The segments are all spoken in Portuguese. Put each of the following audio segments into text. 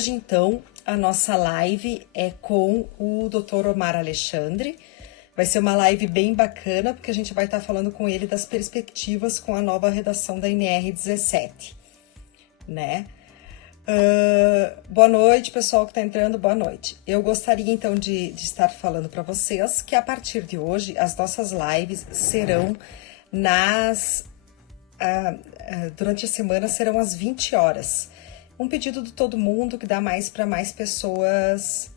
hoje, então, a nossa live é com o Dr. Omar Alexandre. Vai ser uma live bem bacana, porque a gente vai estar falando com ele das perspectivas com a nova redação da NR17, né? Boa noite, pessoal que está entrando, boa noite. Eu gostaria, então, de estar falando para vocês que, a partir de hoje, as nossas lives serão durante a semana, serão às 20 horas. Um pedido de todo mundo que dá mais para mais pessoas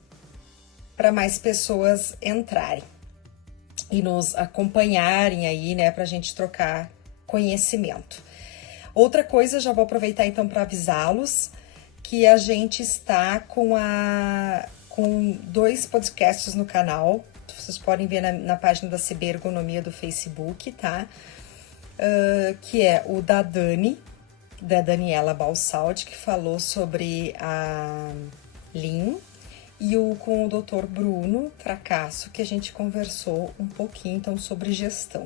entrarem e nos acompanharem aí, né, pra gente trocar conhecimento. Outra coisa, já vou aproveitar então para avisá-los que a gente está com 2 podcasts no canal. Vocês podem ver na página da CB Ergonomia do Facebook, tá? Que é o da Daniela Balsaldi, que falou sobre a Lean, e o com o Dr. Bruno Fracasso, que a gente conversou um pouquinho então sobre gestão.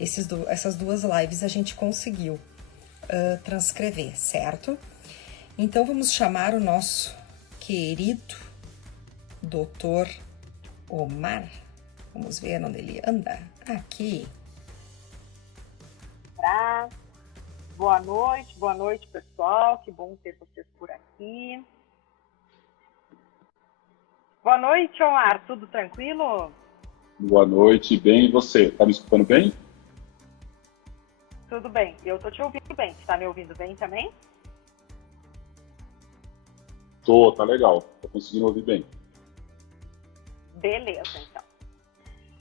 Essas 2 lives a gente conseguiu transcrever, certo? Então vamos chamar o nosso querido Dr. Omar. Vamos ver onde ele anda. Aqui. Boa noite, pessoal. Que bom ter vocês por aqui. Boa noite, Omar. Tudo tranquilo? Boa noite, bem. E você? Tá me escutando bem? Tudo bem. Eu tô te ouvindo bem. Você tá me ouvindo bem também? Tá legal. Tô conseguindo ouvir bem. Beleza, então.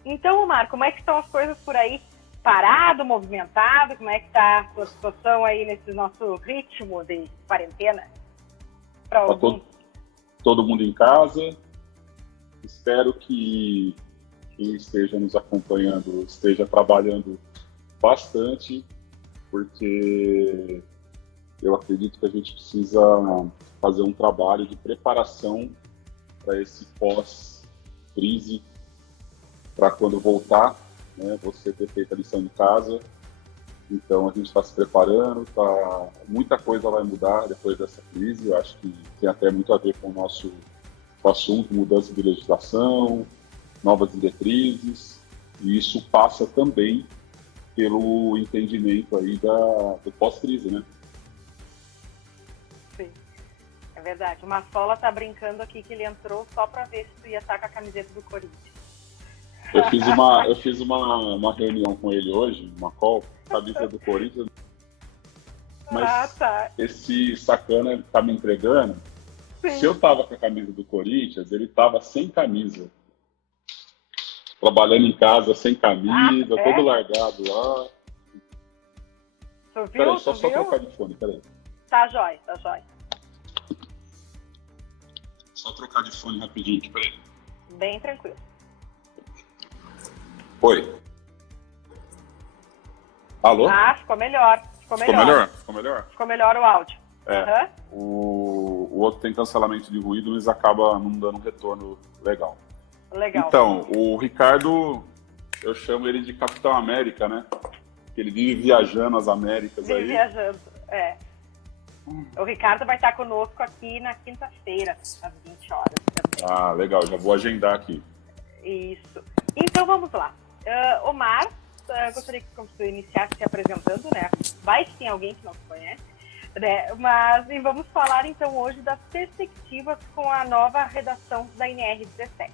Então, Omar, como é que estão as coisas por aí? Parado, movimentado? Como é que tá a sua situação aí nesse nosso ritmo de quarentena? Tá todo mundo em casa. Espero que quem esteja nos acompanhando esteja trabalhando bastante, porque eu acredito que a gente precisa fazer um trabalho de preparação para esse pós-crise, para quando voltar, né, você ter feito a lição de casa. Então a gente está se preparando, muita coisa vai mudar depois dessa crise. Eu acho que tem até muito a ver com o nosso assunto, mudança de legislação, novas diretrizes, e isso passa também pelo entendimento aí do pós-crise, né? Sim, é verdade. O Massola tá brincando aqui que ele entrou só para ver se tu ia estar com a camiseta do Corinthians. Eu fiz uma reunião com ele hoje, uma call, camisa do Corinthians, mas esse sacana tá me entregando. Sim. Se eu tava com a camisa do Corinthians, ele tava sem camisa. Trabalhando em casa sem camisa, todo largado lá. Tu viu? Peraí, só trocar de fone, peraí. Tá jóia. Só trocar de fone rapidinho aqui, peraí. Bem tranquilo. Oi. Alô? Ficou melhor. Ficou melhor? Ficou melhor o áudio. É. O outro tem cancelamento de ruído, mas acaba não dando um retorno legal. Então, o Ricardo, eu chamo ele de Capitão América, né? Porque ele vive viajando as Américas aí. Viajando, é. O Ricardo vai estar conosco aqui na quinta-feira, às 20 horas também. Legal, já vou agendar aqui. Isso. Então, vamos lá. Omar, gostaria que você iniciasse se apresentando, né? Vai que tem alguém que não te conhece, né? Mas vamos falar, então, hoje das perspectivas com a nova redação da NR17.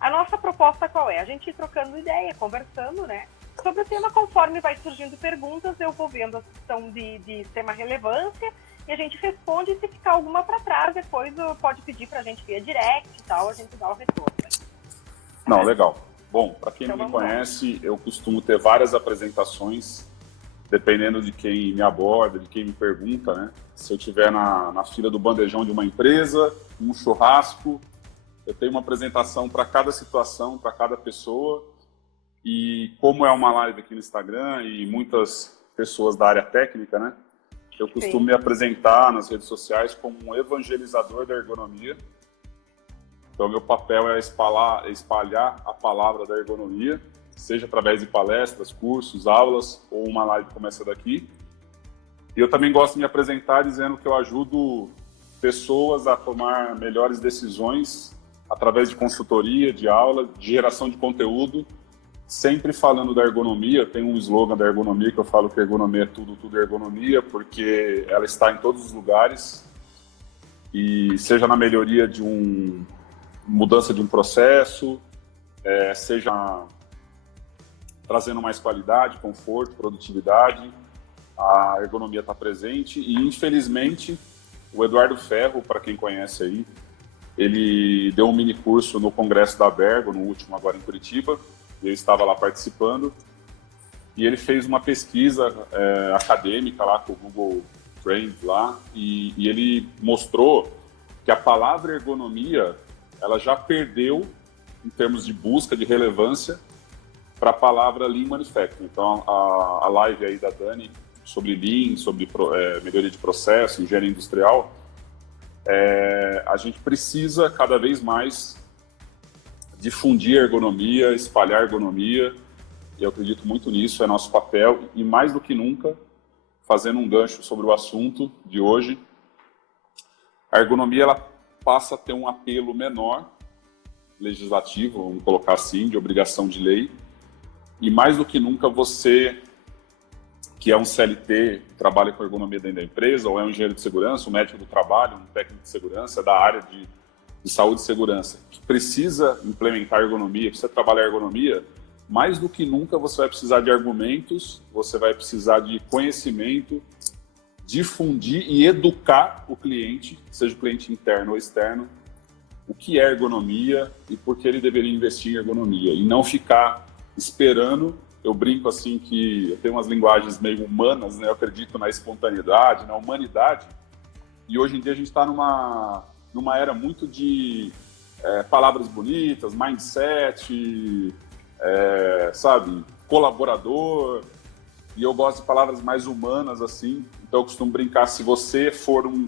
A nossa proposta qual é? A gente ir trocando ideia, conversando, né, sobre o tema. Conforme vai surgindo perguntas, eu vou vendo as que são de extrema relevância e a gente responde. E se ficar alguma para trás, depois pode pedir para a gente via direct e tal, a gente dá o retorno. Não, legal. Bom, para quem não me conhece, eu costumo ter várias apresentações, dependendo de quem me aborda, de quem me pergunta, né? Se eu estiver na fila do bandejão de uma empresa, um churrasco, eu tenho uma apresentação para cada situação, para cada pessoa. E como é uma live aqui no Instagram e muitas pessoas da área técnica, né? Eu costumo me apresentar nas redes sociais como um evangelizador da ergonomia. Então, meu papel é espalhar a palavra da ergonomia, seja através de palestras, cursos, aulas ou uma live como essa daqui. E eu também gosto de me apresentar dizendo que eu ajudo pessoas a tomar melhores decisões através de consultoria, de aula, de geração de conteúdo, sempre falando da ergonomia. Tem um slogan da ergonomia que eu falo que ergonomia é tudo, tudo é ergonomia, porque ela está em todos os lugares, e seja na melhoria de mudança de um processo, seja trazendo mais qualidade, conforto, produtividade, a ergonomia está presente. E infelizmente o Eduardo Ferro, para quem conhece aí, ele deu um mini curso no Congresso da Bergo, no último agora em Curitiba, e eu estava lá participando, e ele fez uma pesquisa acadêmica lá com o Google Trends lá, e ele mostrou que a palavra ergonomia, ela já perdeu, em termos de busca, de relevância, para a palavra Lean Manufacturing. Então, a live aí da Dani sobre Lean, sobre melhoria de processo, engenharia industrial, a gente precisa cada vez mais difundir a ergonomia, espalhar a ergonomia, e eu acredito muito nisso, é nosso papel, e mais do que nunca, fazendo um gancho sobre o assunto de hoje, a ergonomia ela passa a ter um apelo menor, legislativo, vamos colocar assim, de obrigação de lei, e mais do que nunca você, que é um CLT, trabalha com ergonomia dentro da empresa, ou é um engenheiro de segurança, um médico do trabalho, um técnico de segurança, da área de saúde e segurança, que precisa implementar ergonomia, precisa trabalhar ergonomia, mais do que nunca você vai precisar de argumentos, você vai precisar de conhecimento, difundir e educar o cliente, seja o cliente interno ou externo, o que é ergonomia e por que ele deveria investir em ergonomia, e não ficar esperando. Eu brinco assim que eu tenho umas linguagens meio humanas, né? Eu acredito na espontaneidade, na humanidade, e hoje em dia a gente está numa era muito de palavras bonitas, mindset, sabe, colaborador, e eu gosto de palavras mais humanas, assim. Então eu costumo brincar, se você for um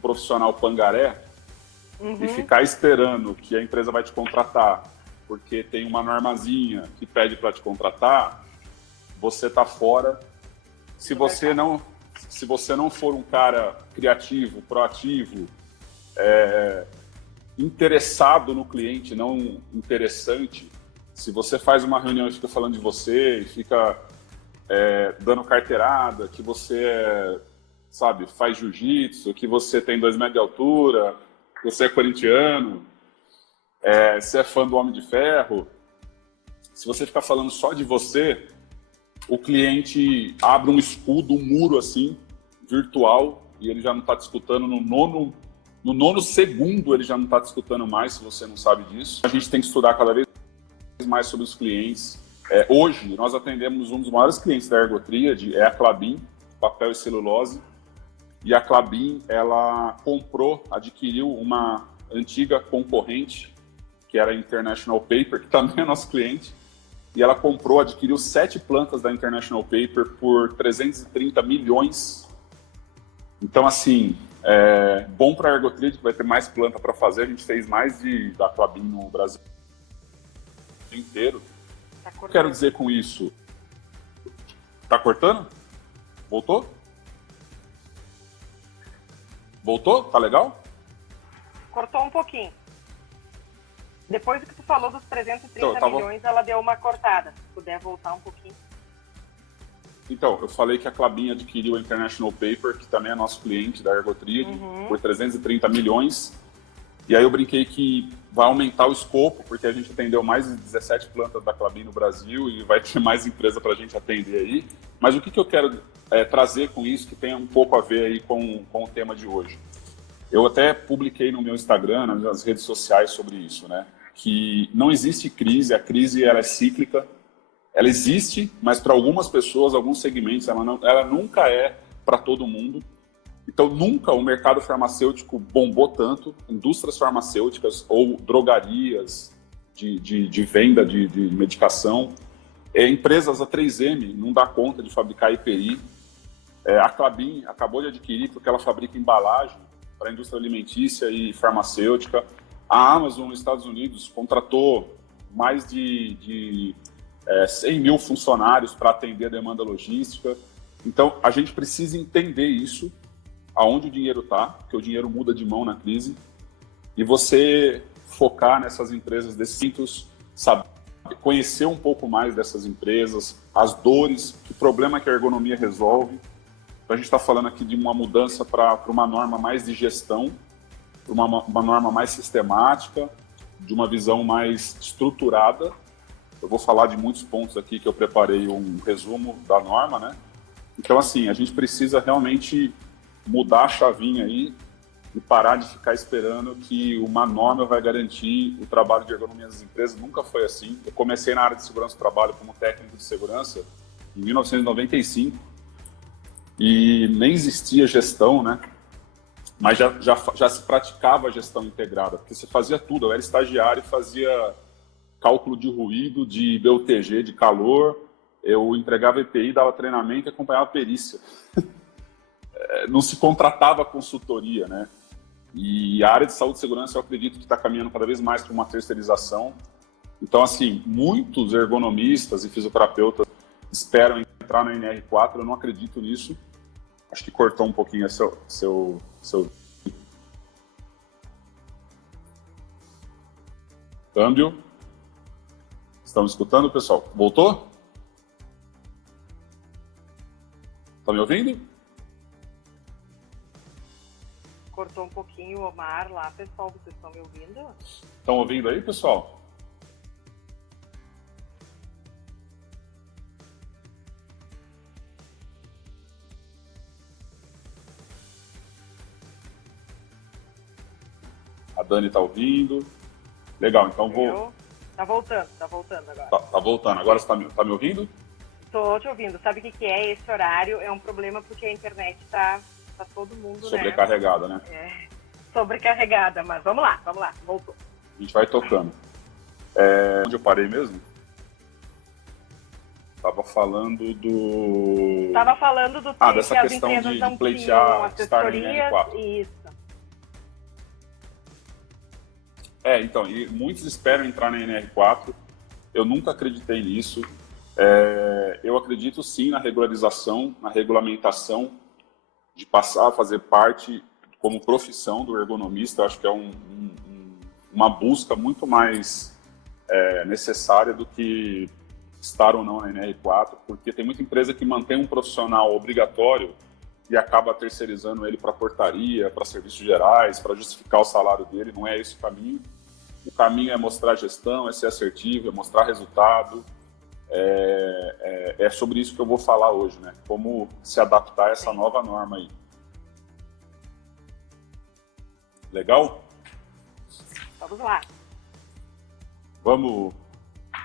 profissional pangaré, e ficar esperando que a empresa vai te contratar porque tem uma normazinha que pede para te contratar, você está fora. Se você não for um cara criativo, proativo, interessado no cliente, não interessante, se você faz uma reunião e fica falando de você e fica dando carteirada, que você sabe, faz jiu-jitsu, que você tem 2 metros de altura, que você é corintiano, você é fã do Homem de Ferro, se você ficar falando só de você, o cliente abre um escudo, um muro assim, virtual, e ele já não está te escutando no nono segundo, ele já não está te escutando mais, se você não sabe disso. A gente tem que estudar cada vez mais sobre os clientes. Hoje, nós atendemos um dos maiores clientes da Ergotríade, é a Klabin, papel e celulose, e a Klabin, ela adquiriu uma antiga concorrente, que era a International Paper, que também é nosso cliente, e ela adquiriu 7 plantas da International Paper por 330 milhões. Então, assim, bom para a Ergotríade, que vai ter mais planta para fazer. A gente fez mais da Klabin no Brasil inteiro. O que eu quero dizer com isso? Tá cortando? Voltou? Voltou? Tá legal? Cortou um pouquinho. Depois do que tu falou dos 330 milhões, ela deu uma cortada. Se puder voltar um pouquinho. Então, eu falei que a Klabin adquiriu a International Paper, que também é nosso cliente da Ergotríade, por 330 milhões. E aí eu brinquei que vai aumentar o escopo, porque a gente atendeu mais de 17 plantas da Klabin no Brasil e vai ter mais empresa para a gente atender aí. Mas o que eu quero trazer com isso, que tem um pouco a ver aí com o tema de hoje? Eu até publiquei no meu Instagram, nas redes sociais sobre isso, né? Que não existe crise, a crise ela é cíclica, ela existe, mas para algumas pessoas, alguns segmentos, ela nunca é para todo mundo. Então, nunca o mercado farmacêutico bombou tanto, indústrias farmacêuticas ou drogarias de venda de medicação. Empresas, a 3M não dá conta de fabricar EPI. A Klabin acabou de adquirir, porque ela fabrica embalagem para a indústria alimentícia e farmacêutica. A Amazon, nos Estados Unidos, contratou mais de 100 mil funcionários para atender a demanda logística. Então, a gente precisa entender isso aonde o dinheiro está, porque o dinheiro muda de mão na crise, e você focar nessas empresas distintas, saber, conhecer um pouco mais dessas empresas, as dores, que problema que a ergonomia resolve. Então, a gente está falando aqui de uma mudança para uma norma mais de gestão, para uma norma mais sistemática, de uma visão mais estruturada. Eu vou falar de muitos pontos aqui que eu preparei um resumo da norma, né? Então, assim, a gente precisa realmente mudar a chavinha aí e parar de ficar esperando que uma norma vai garantir o trabalho de ergonomia das empresas. Nunca foi assim. Eu comecei na área de segurança do trabalho como técnico de segurança em 1995 e nem existia gestão, né? Mas já se praticava a gestão integrada, porque você fazia tudo. Eu era estagiário e fazia cálculo de ruído, de BUTG, de calor. Eu entregava EPI, dava treinamento e acompanhava perícia. Não se contratava consultoria, né? E a área de saúde e segurança, eu acredito que está caminhando cada vez mais para uma terceirização. Então, assim, muitos ergonomistas e fisioterapeutas esperam entrar na NR4, eu não acredito nisso. Acho que cortou um pouquinho seu... Câmbio. Estão me escutando, pessoal? Voltou? Estão me ouvindo? Cortou um pouquinho o Omar lá, pessoal. Vocês estão me ouvindo? Estão ouvindo aí, pessoal? A Dani está ouvindo. Legal, então vou... Tá voltando agora. Tá voltando. Agora você tá me ouvindo? Tô te ouvindo. Sabe o que é esse horário? É um problema porque a internet tá todo mundo, sobrecarregada, né? Sobrecarregada, mas vamos lá, voltou. A gente vai tocando. Onde eu parei mesmo? Tava falando do dessa que questão de pleitear estar no NR4. Isso. Então, e muitos esperam entrar na NR4. Eu nunca acreditei nisso. Eu acredito sim na regularização, na regulamentação, de passar a fazer parte como profissão do ergonomista. Eu acho que é uma busca muito mais necessária do que estar ou não na NR4, porque tem muita empresa que mantém um profissional obrigatório e acaba terceirizando ele para portaria, para serviços gerais, para justificar o salário dele. Não é esse o caminho. O caminho é mostrar gestão, é ser assertivo, é mostrar resultado. É sobre isso que eu vou falar hoje, né? Como se adaptar a essa nova norma aí. Legal? Vamos lá.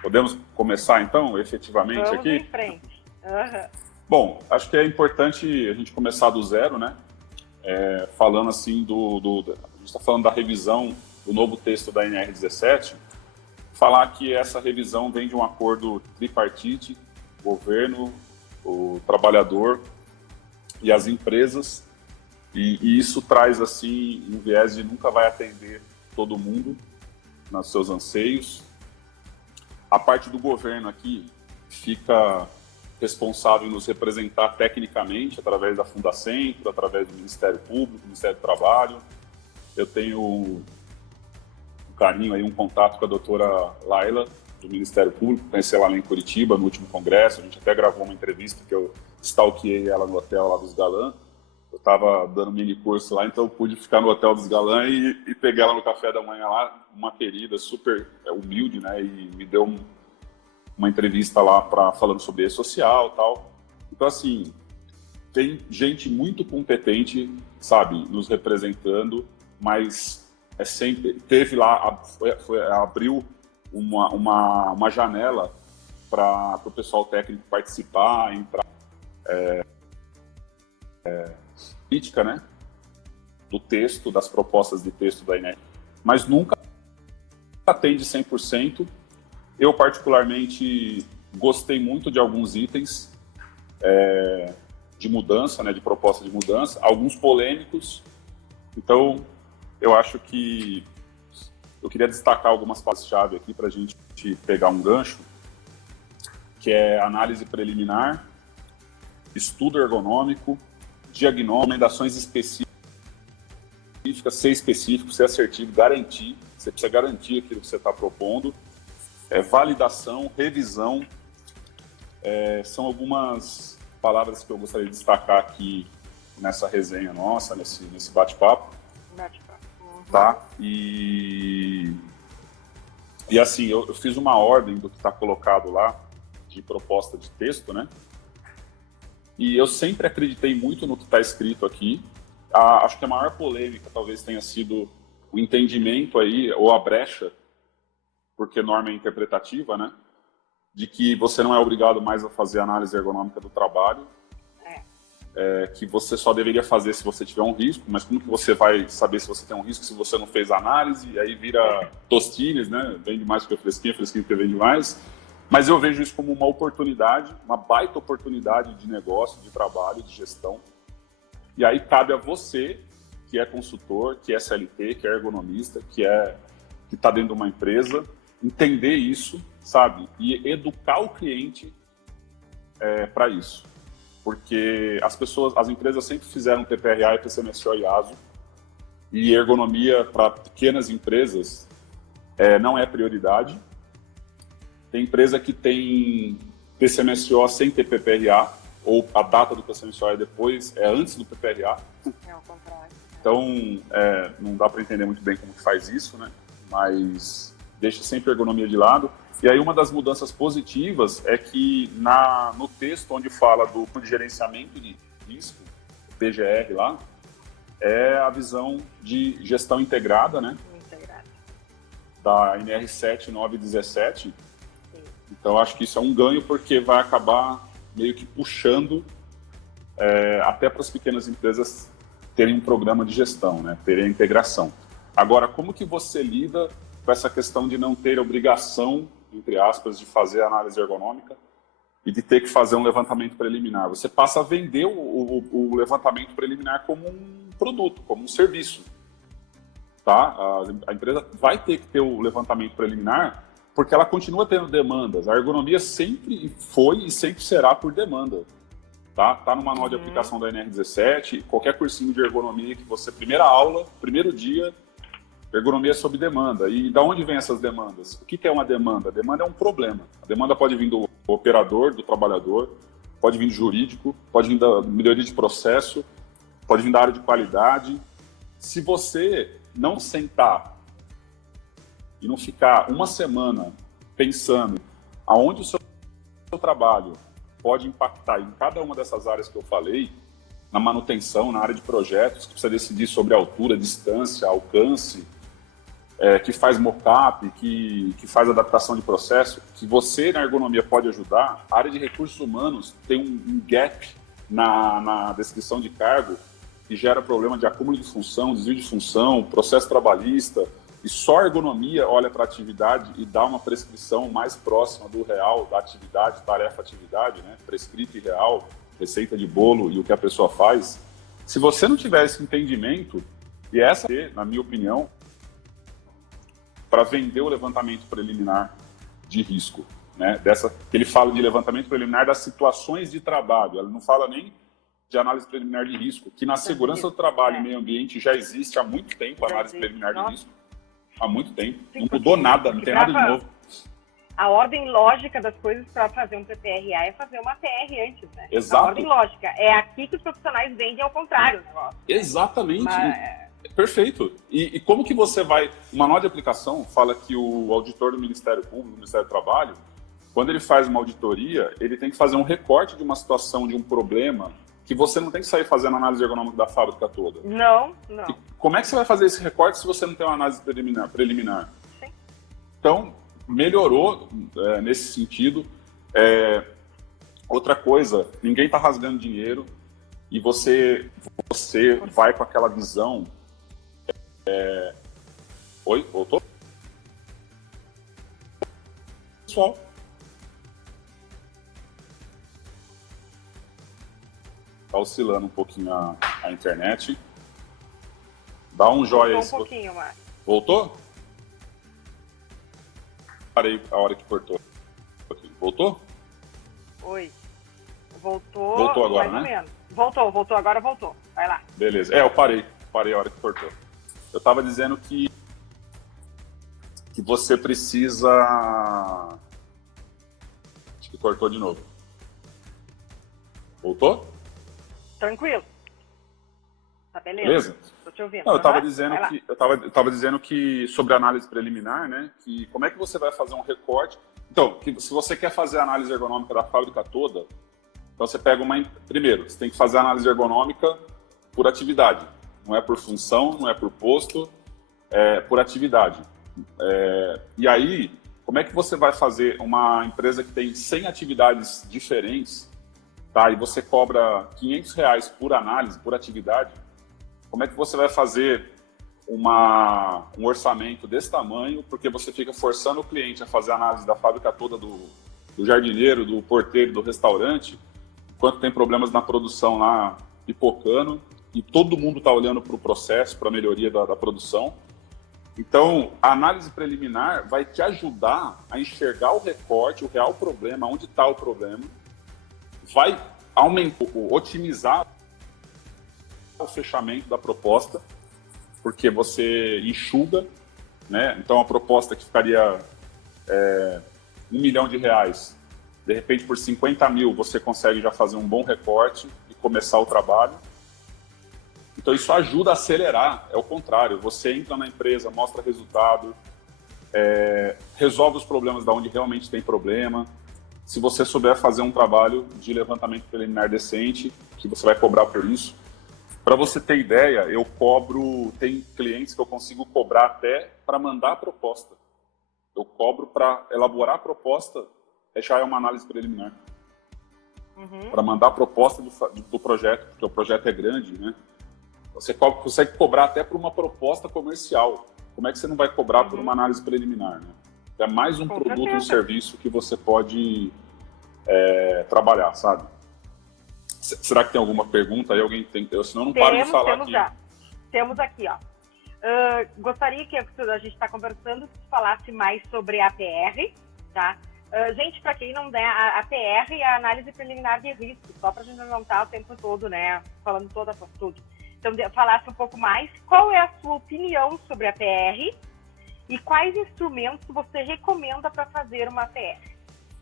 Podemos começar então, efetivamente, Vamos aqui? em frente. Uhum. Bom, acho que é importante a gente começar do zero, né? Falando assim a gente está falando da revisão do novo texto da NR17, falar que essa revisão vem de um acordo tripartite, governo, o trabalhador e as empresas, e isso traz assim um viés de nunca vai atender todo mundo nos seus anseios. A parte do governo aqui fica responsável em nos representar tecnicamente através da Fundacentro, através do Ministério Público, do Ministério do Trabalho. Eu tenho um carinho aí, um contato com a doutora Laila, do Ministério Público, conheci ela lá em Curitiba, no último congresso. A gente até gravou uma entrevista que eu stalkeei ela no hotel lá dos Galã. Eu estava dando mini curso lá, então eu pude ficar no hotel dos Galã e peguei ela no café da manhã lá, uma querida, super humilde, né, e me deu uma entrevista lá falando sobre e-social e tal. Então, assim, tem gente muito competente, sabe, nos representando, mas sempre teve lá, abriu uma janela para o pessoal técnico participar, entrar crítica, né, do texto, das propostas de texto da INEC, mas nunca atende 100%. Eu, particularmente, gostei muito de alguns itens de mudança, né, de proposta de mudança, alguns polêmicos. Então, eu acho que eu queria destacar algumas palavras-chave aqui para a gente pegar um gancho, que é análise preliminar, estudo ergonômico, diagnóstico, recomendações específicas, ser específico, ser assertivo, garantir. Você precisa garantir aquilo que você está propondo. Validação, revisão. São algumas palavras que eu gostaria de destacar aqui nessa resenha nossa, nesse bate-papo. Tá? E assim, eu fiz uma ordem do que está colocado lá, de proposta de texto, né? E eu sempre acreditei muito no que está escrito aqui. Acho que a maior polêmica talvez tenha sido o entendimento aí, ou a brecha, porque norma é interpretativa, né? De que você não é obrigado mais a fazer análise ergonômica do trabalho, que você só deveria fazer se você tiver um risco, mas como que você vai saber se você tem um risco se você não fez análise? E aí vira tostines, né? Vende mais porque fresquinho porque vende mais. Mas eu vejo isso como uma oportunidade, uma baita oportunidade de negócio, de trabalho, de gestão. E aí cabe a você, que é consultor, que é CLT, que é ergonomista, que está dentro de uma empresa, entender isso, sabe? E educar o cliente para isso. Porque as empresas sempre fizeram TPRA, IPCMSO e IASO, e ergonomia para pequenas empresas não é prioridade. Tem empresa que tem PCMSO sem ter PPRA, ou a data do PCMSO é antes do PPRA. É o contrário. Então, não dá para entender muito bem como que faz isso, né? Mas deixa sempre a ergonomia de lado. E aí uma das mudanças positivas é que no texto onde fala do de gerenciamento de risco, PGR lá, é a visão de gestão integrada, né? Da NR 7917. Então, acho que isso é um ganho porque vai acabar meio que puxando até para as pequenas empresas terem um programa de gestão, né? Terem a integração. Agora, como que você lida com essa questão de não ter obrigação, entre aspas, de fazer análise ergonômica e de ter que fazer um levantamento preliminar? Você passa a vender o levantamento preliminar como um produto, como um serviço. Tá? A empresa vai ter que ter o levantamento preliminar porque ela continua tendo demandas. A ergonomia sempre foi e sempre será por demanda. Tá no manual de aplicação da NR17, qualquer cursinho de ergonomia que você, primeira aula, primeiro dia, ergonomia sob demanda. E da onde vem essas demandas? O que é uma demanda? A demanda é um problema. A demanda pode vir do operador, do trabalhador, pode vir do jurídico, pode vir da melhoria de processo, pode vir da área de qualidade. Se você não sentar e não ficar uma semana pensando aonde o seu trabalho pode impactar em cada uma dessas áreas que eu falei, na manutenção, na área de projetos, que precisa decidir sobre altura, distância, alcance, que faz mock-up, que faz adaptação de processo, que você na ergonomia pode ajudar. A área de recursos humanos tem um gap na descrição de cargo que gera problema de acúmulo de função, desvio de função, processo trabalhista, e só a ergonomia olha para a atividade e dá uma prescrição mais próxima do real, da atividade, tarefa-atividade, né? Prescrito e real, receita de bolo e o que a pessoa faz. Se você não tiver esse entendimento, e essa é, na minha opinião, para vender o levantamento preliminar de risco, né? Ele fala de levantamento preliminar das situações de trabalho, ele não fala nem de análise preliminar de risco, que na segurança do trabalho e meio ambiente já existe há muito tempo a análise preliminar de risco. Há muito tempo. Sim, não mudou nada, não tem nada de novo. A ordem lógica das coisas para fazer um PPRA é fazer uma PR antes, né? Exato. A ordem lógica. É aqui que os profissionais vendem ao contrário o negócio. Exatamente. Perfeito. E como que você vai... O manual de aplicação fala que o auditor do Ministério Público, do Ministério do Trabalho, quando ele faz uma auditoria, ele tem que fazer um recorte de uma situação, de um problema, que você não tem que sair fazendo análise ergonômica da fábrica toda. Não. E como é que você vai fazer esse recorte se você não tem uma análise preliminar? Sim. Então, melhorou nesse sentido. Outra coisa, ninguém está rasgando dinheiro e você vai com aquela visão... Oi? Voltou? Pessoal. Está oscilando um pouquinho a internet. Dá um joia aí. Voltou um pouquinho, Marcos. Voltou? Parei a hora que cortou. Voltou? Oi. Voltou agora, mais ou né? menos. Agora voltou. Vai lá. Beleza. Eu parei a hora que cortou. Eu estava dizendo que você precisa... Acho que cortou de novo. Voltou? Tranquilo. Tá beleza? Tô te ouvindo. Não, eu estava dizendo que sobre análise preliminar, né? Que como é que você vai fazer um recorte? Então, se você quer fazer a análise ergonômica da fábrica toda, então você pega primeiro, você tem que fazer a análise ergonômica por atividade. Não é por função, não é por posto, é por atividade. E aí, como é que você vai fazer uma empresa que tem 100 atividades diferentes, tá? E você cobra R$500 por análise, por atividade? Como é que você vai fazer um orçamento desse tamanho, porque você fica forçando o cliente a fazer a análise da fábrica toda do jardineiro, do porteiro, do restaurante, enquanto tem problemas na produção lá pipocando, e todo mundo está olhando para o processo, para a melhoria da produção. Então, a análise preliminar vai te ajudar a enxergar o recorte, o real problema, onde está o problema, vai otimizar o fechamento da proposta, porque você enxuga, né? Então, a proposta que ficaria R$1 milhão, de repente, por 50 mil, você consegue já fazer um bom recorte e começar o trabalho. Então, isso ajuda a acelerar, é o contrário. Você entra na empresa, mostra resultado, resolve os problemas da onde realmente tem problema. Se você souber fazer um trabalho de levantamento preliminar decente, que você vai cobrar por isso. Para você ter ideia, tem clientes que eu consigo cobrar até para mandar a proposta. Eu cobro para elaborar a proposta, já é uma análise preliminar. Para mandar a proposta do projeto, porque o projeto é grande, né? Você consegue cobrar até por uma proposta comercial. Como é que você não vai cobrar por uma análise preliminar, né? É mais um produto ou serviço que você pode trabalhar, sabe? Será que tem alguma pergunta aí? Alguém tem? Senão eu não paro de falar aqui. Temos aqui, ó. Gostaria que a gente está conversando, que falasse mais sobre a APR, tá? Gente, para quem não der, a APR é a análise preliminar de risco, só para a gente não estar o tempo todo, né, falando tudo. Então, falasse um pouco mais, qual é a sua opinião sobre a APR e quais instrumentos você recomenda para fazer uma APR?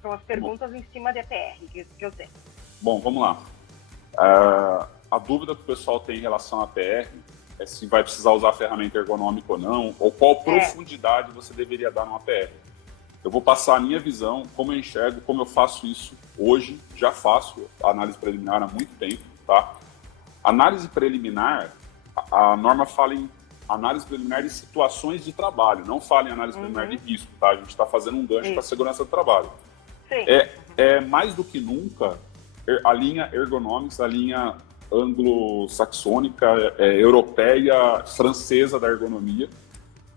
São as perguntas em cima da APR que eu tenho. Bom, vamos lá. A dúvida que o pessoal tem em relação à APR é se vai precisar usar ferramenta ergonômica ou não, ou qual profundidade você deveria dar numa APR. Eu vou passar a minha visão, como eu enxergo, como eu faço isso hoje, já faço análise preliminar há muito tempo, tá? Análise preliminar, a norma fala em análise preliminar de situações de trabalho, não fala em análise preliminar de risco, tá? A gente está fazendo um gancho para a segurança do trabalho. Sim. Mais do que nunca, a linha ergonômica, a linha anglo-saxônica, europeia, francesa da ergonomia,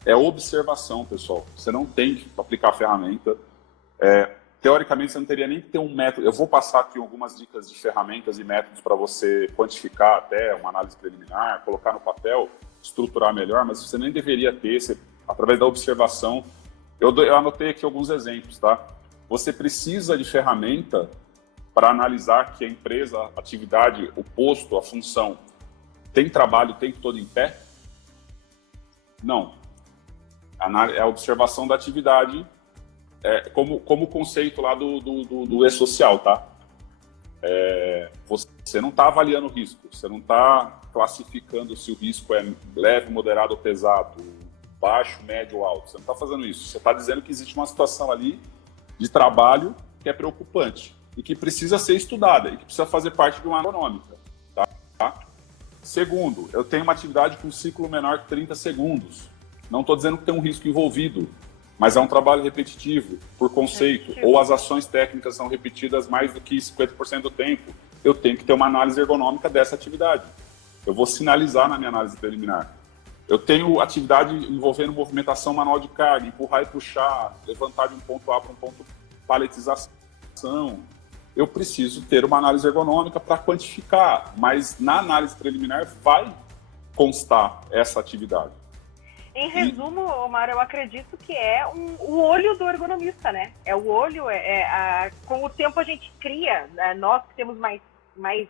é observação, pessoal. Você não tem que aplicar a ferramenta. Teoricamente, você não teria nem que ter um método. Eu vou passar aqui algumas dicas de ferramentas e métodos para você quantificar até uma análise preliminar, colocar no papel, estruturar melhor, mas você nem deveria ter, através da observação. Eu anotei aqui alguns exemplos, tá? Você precisa de ferramenta para analisar que a empresa, a atividade, o posto, a função, tem trabalho o tempo todo em pé? Não. A observação da atividade, como o conceito lá do E-Social, tá? Você não está avaliando o risco, você não está classificando se o risco é leve, moderado ou pesado, baixo, médio ou alto. Você não está fazendo isso. Você está dizendo que existe uma situação ali de trabalho que é preocupante e que precisa ser estudada e que precisa fazer parte de uma ergonômica, tá? Segundo, eu tenho uma atividade com um ciclo menor que 30 segundos. Não estou dizendo que tem um risco envolvido, mas é um trabalho repetitivo, por conceito, ou as ações técnicas são repetidas mais do que 50% do tempo. Eu tenho que ter uma análise ergonômica dessa atividade. Eu vou sinalizar na minha análise preliminar. Eu tenho atividade envolvendo movimentação manual de carga, empurrar e puxar, levantar de um ponto A para um ponto paletização. Eu preciso ter uma análise ergonômica para quantificar, mas na análise preliminar vai constar essa atividade. Em resumo, Omar, eu acredito que é o olho do ergonomista, né? É o olho, com o tempo a gente cria, né? Nós que temos mais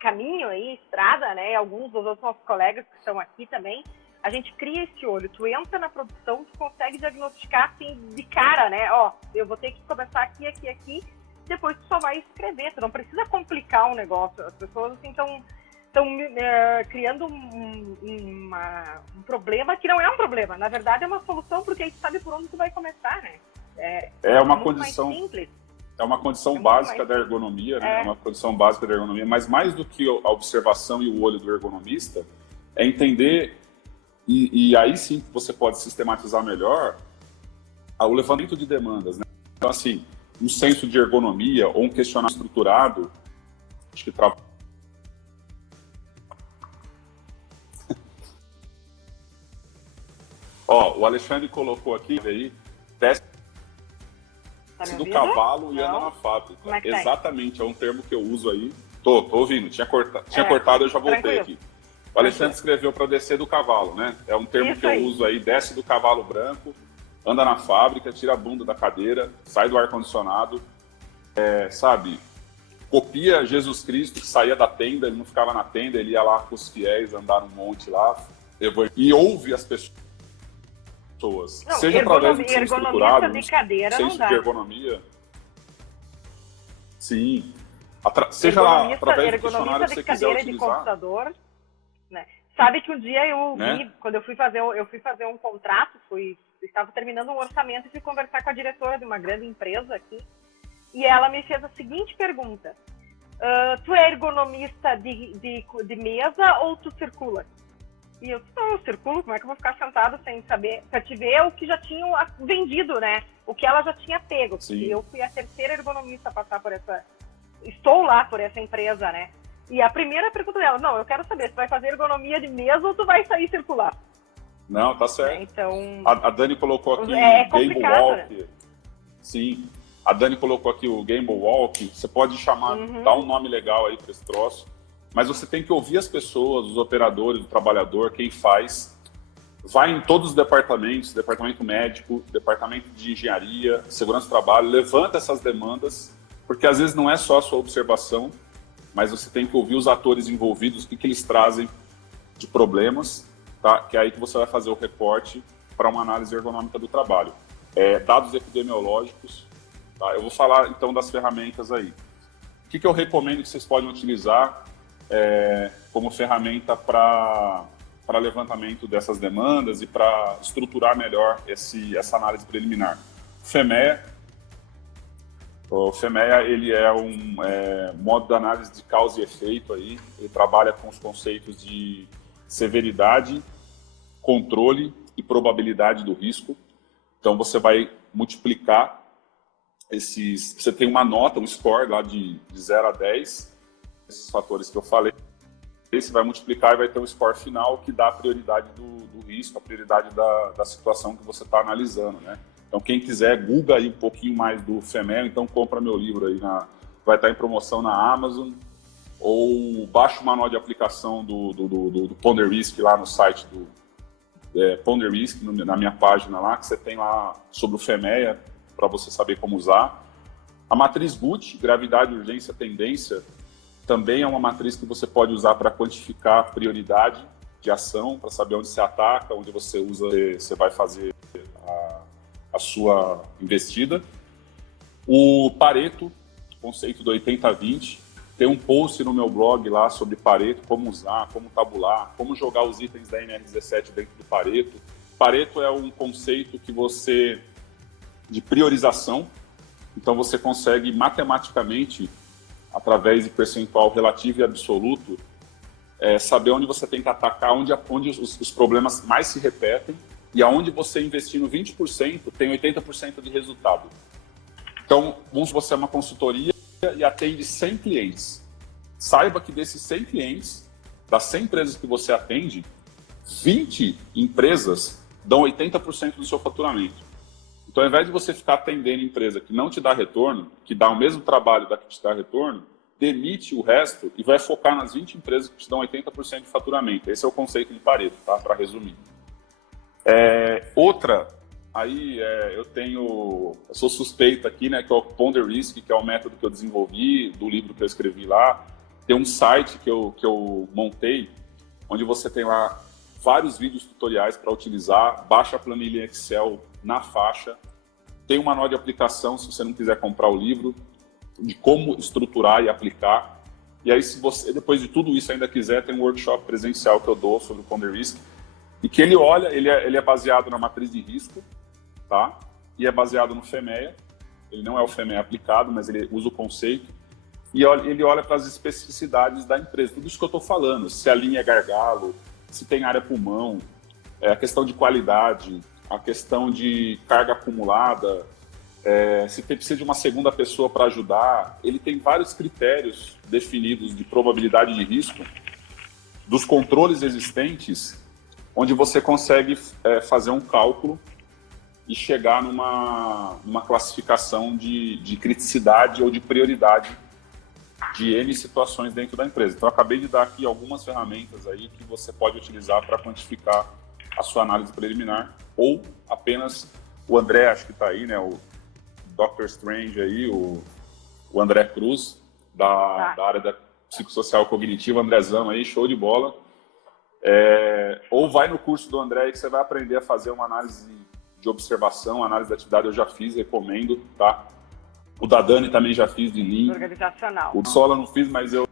caminho aí, estrada, né? Alguns dos outros nossos colegas que estão aqui também, a gente cria esse olho. Tu entra na produção, tu consegue diagnosticar assim de cara, né? Ó, eu vou ter que começar aqui, depois tu só vai escrever, tu não precisa complicar um negócio. As pessoas assim estão criando um problema que não é um problema. Na verdade, é uma solução, porque aí tu sabe por onde tu vai começar, né? É uma condição mais simples. É uma condição básica da ergonomia, né? É uma condição básica da ergonomia, mas mais do que a observação e o olho do ergonomista, é entender, e aí sim você pode sistematizar melhor o levantamento de demandas, né? Então, assim, um senso de ergonomia ou um questionário estruturado, acho que Ó, o Alexandre colocou aqui, aí, teste do cavalo e anda na fábrica. Como é que exatamente, é um termo que eu uso aí. Tô ouvindo, tinha cortado, eu já voltei tranquilo. Aqui. O Alexandre escreveu para descer do cavalo, né? É um termo que eu uso aí, desce do cavalo branco, anda na fábrica, tira a bunda da cadeira, sai do ar-condicionado, sabe? Copia Jesus Cristo, que saía da tenda, ele não ficava na tenda, ele ia lá com os fiéis, andar um monte lá, e ouve as pessoas. Não, seja através do senso estruturado, de cadeira senso não dá. de ergonomia. Sim. Seja lá através do questionário que você quiser utilizar. De computador, né? Sabe que um dia eu vi, quando eu fui fazer um contrato, estava terminando um orçamento e fui conversar com a diretora de uma grande empresa aqui, e ela me fez a seguinte pergunta: tu é ergonomista de mesa ou tu circula? E eu circulo, como é que eu vou ficar sentado sem saber? Pra te ver o que já tinham vendido, né? O que ela já tinha pego. Sim. E eu fui a terceira ergonomista a passar por essa... Estou lá por essa empresa, né? E a primeira pergunta dela, não, eu quero saber, tu vai fazer ergonomia de mesa ou tu vai sair circular? Não, tá certo. Então... A Dani colocou aqui Game Walk. Né? Sim. A Dani colocou aqui o Game Walk. Você pode chamar, dar um nome legal aí pra esse troço. Mas você tem que ouvir as pessoas, os operadores, o trabalhador, quem faz. Vai em todos os departamentos, departamento médico, departamento de engenharia, segurança do trabalho, levanta essas demandas, porque às vezes não é só a sua observação, mas você tem que ouvir os atores envolvidos, o que eles trazem de problemas, tá? Que é aí que você vai fazer o recorte para uma análise ergonômica do trabalho. Dados epidemiológicos, tá? Eu vou falar então das ferramentas aí. O que eu recomendo que vocês podem utilizar como ferramenta para levantamento dessas demandas e para estruturar melhor essa análise preliminar? O FEMEA ele é um modo de análise de causa e efeito aí. Ele trabalha com os conceitos de severidade, controle e probabilidade do risco. Então você vai multiplicar você tem uma nota, um score lá de 0 a 10, esses fatores que eu falei, você vai multiplicar e vai ter um score final que dá a prioridade do risco, a prioridade da situação que você está analisando, né? Então, quem quiser, google aí um pouquinho mais do FEMEA, então compra meu livro aí, vai estar em promoção na Amazon, ou baixa o manual de aplicação do Ponder Risk lá no site do Ponder Risk, na minha página lá, que você tem lá sobre o FEMEA, para você saber como usar. A matriz GUT, gravidade, urgência, tendência, também é uma matriz que você pode usar para quantificar a prioridade de ação, para saber onde você ataca, onde você vai fazer a sua investida. O Pareto, conceito do 80-20, tem um post no meu blog lá sobre Pareto, como usar, como tabular, como jogar os itens da NR17 dentro do Pareto. Pareto é um conceito de priorização, então você consegue matematicamente, através de percentual relativo e absoluto, saber onde você tem que atacar, onde os problemas mais se repetem, e aonde você investindo 20% tem 80% de resultado. Então, vamos supor que você é uma consultoria e atende 100 clientes. Saiba que desses 100 clientes, das 100 empresas que você atende, 20 empresas dão 80% do seu faturamento. Então, ao invés de você ficar atendendo empresa que não te dá retorno, que dá o mesmo trabalho da que te dá retorno, demite o resto e vai focar nas 20 empresas que te dão 80% de faturamento. Esse é o conceito de Pareto, tá? Para resumir. Outra, aí eu sou suspeito aqui, né, que é o Ponder Risk, que é o método que eu desenvolvi, do livro que eu escrevi lá. Tem um site que eu montei, onde você tem lá vários vídeos tutoriais para utilizar, baixa a planilha Excel na faixa, tem um manual de aplicação, se você não quiser comprar o livro, de como estruturar e aplicar. E aí, se você, depois de tudo isso, ainda quiser, tem um workshop presencial que eu dou sobre o Ponder Risk, e que ele é baseado na matriz de risco, tá? E é baseado no FEMEA. Ele não é o FEMEA aplicado, mas ele usa o conceito. E ele olha para as especificidades da empresa, tudo isso que eu estou falando, se a linha é gargalo, se tem área pulmão, a questão de qualidade, a questão de carga acumulada, se precisa de uma segunda pessoa para ajudar. Ele tem vários critérios definidos de probabilidade de risco dos controles existentes, onde você consegue fazer um cálculo e chegar numa classificação de criticidade ou de prioridade de N situações dentro da empresa. Então, eu acabei de dar aqui algumas ferramentas aí que você pode utilizar para quantificar a sua análise preliminar, ou apenas o André, acho que está aí, né, o Dr. Strange aí, o André Cruz, da área da psicossocial cognitiva, Andrezão aí, show de bola. Ou vai no curso do André aí que você vai aprender a fazer uma análise de observação, análise da atividade, eu já fiz, recomendo, tá? O da Dani também já fiz de Lean. Organizacional. O Sola não fiz, mas eu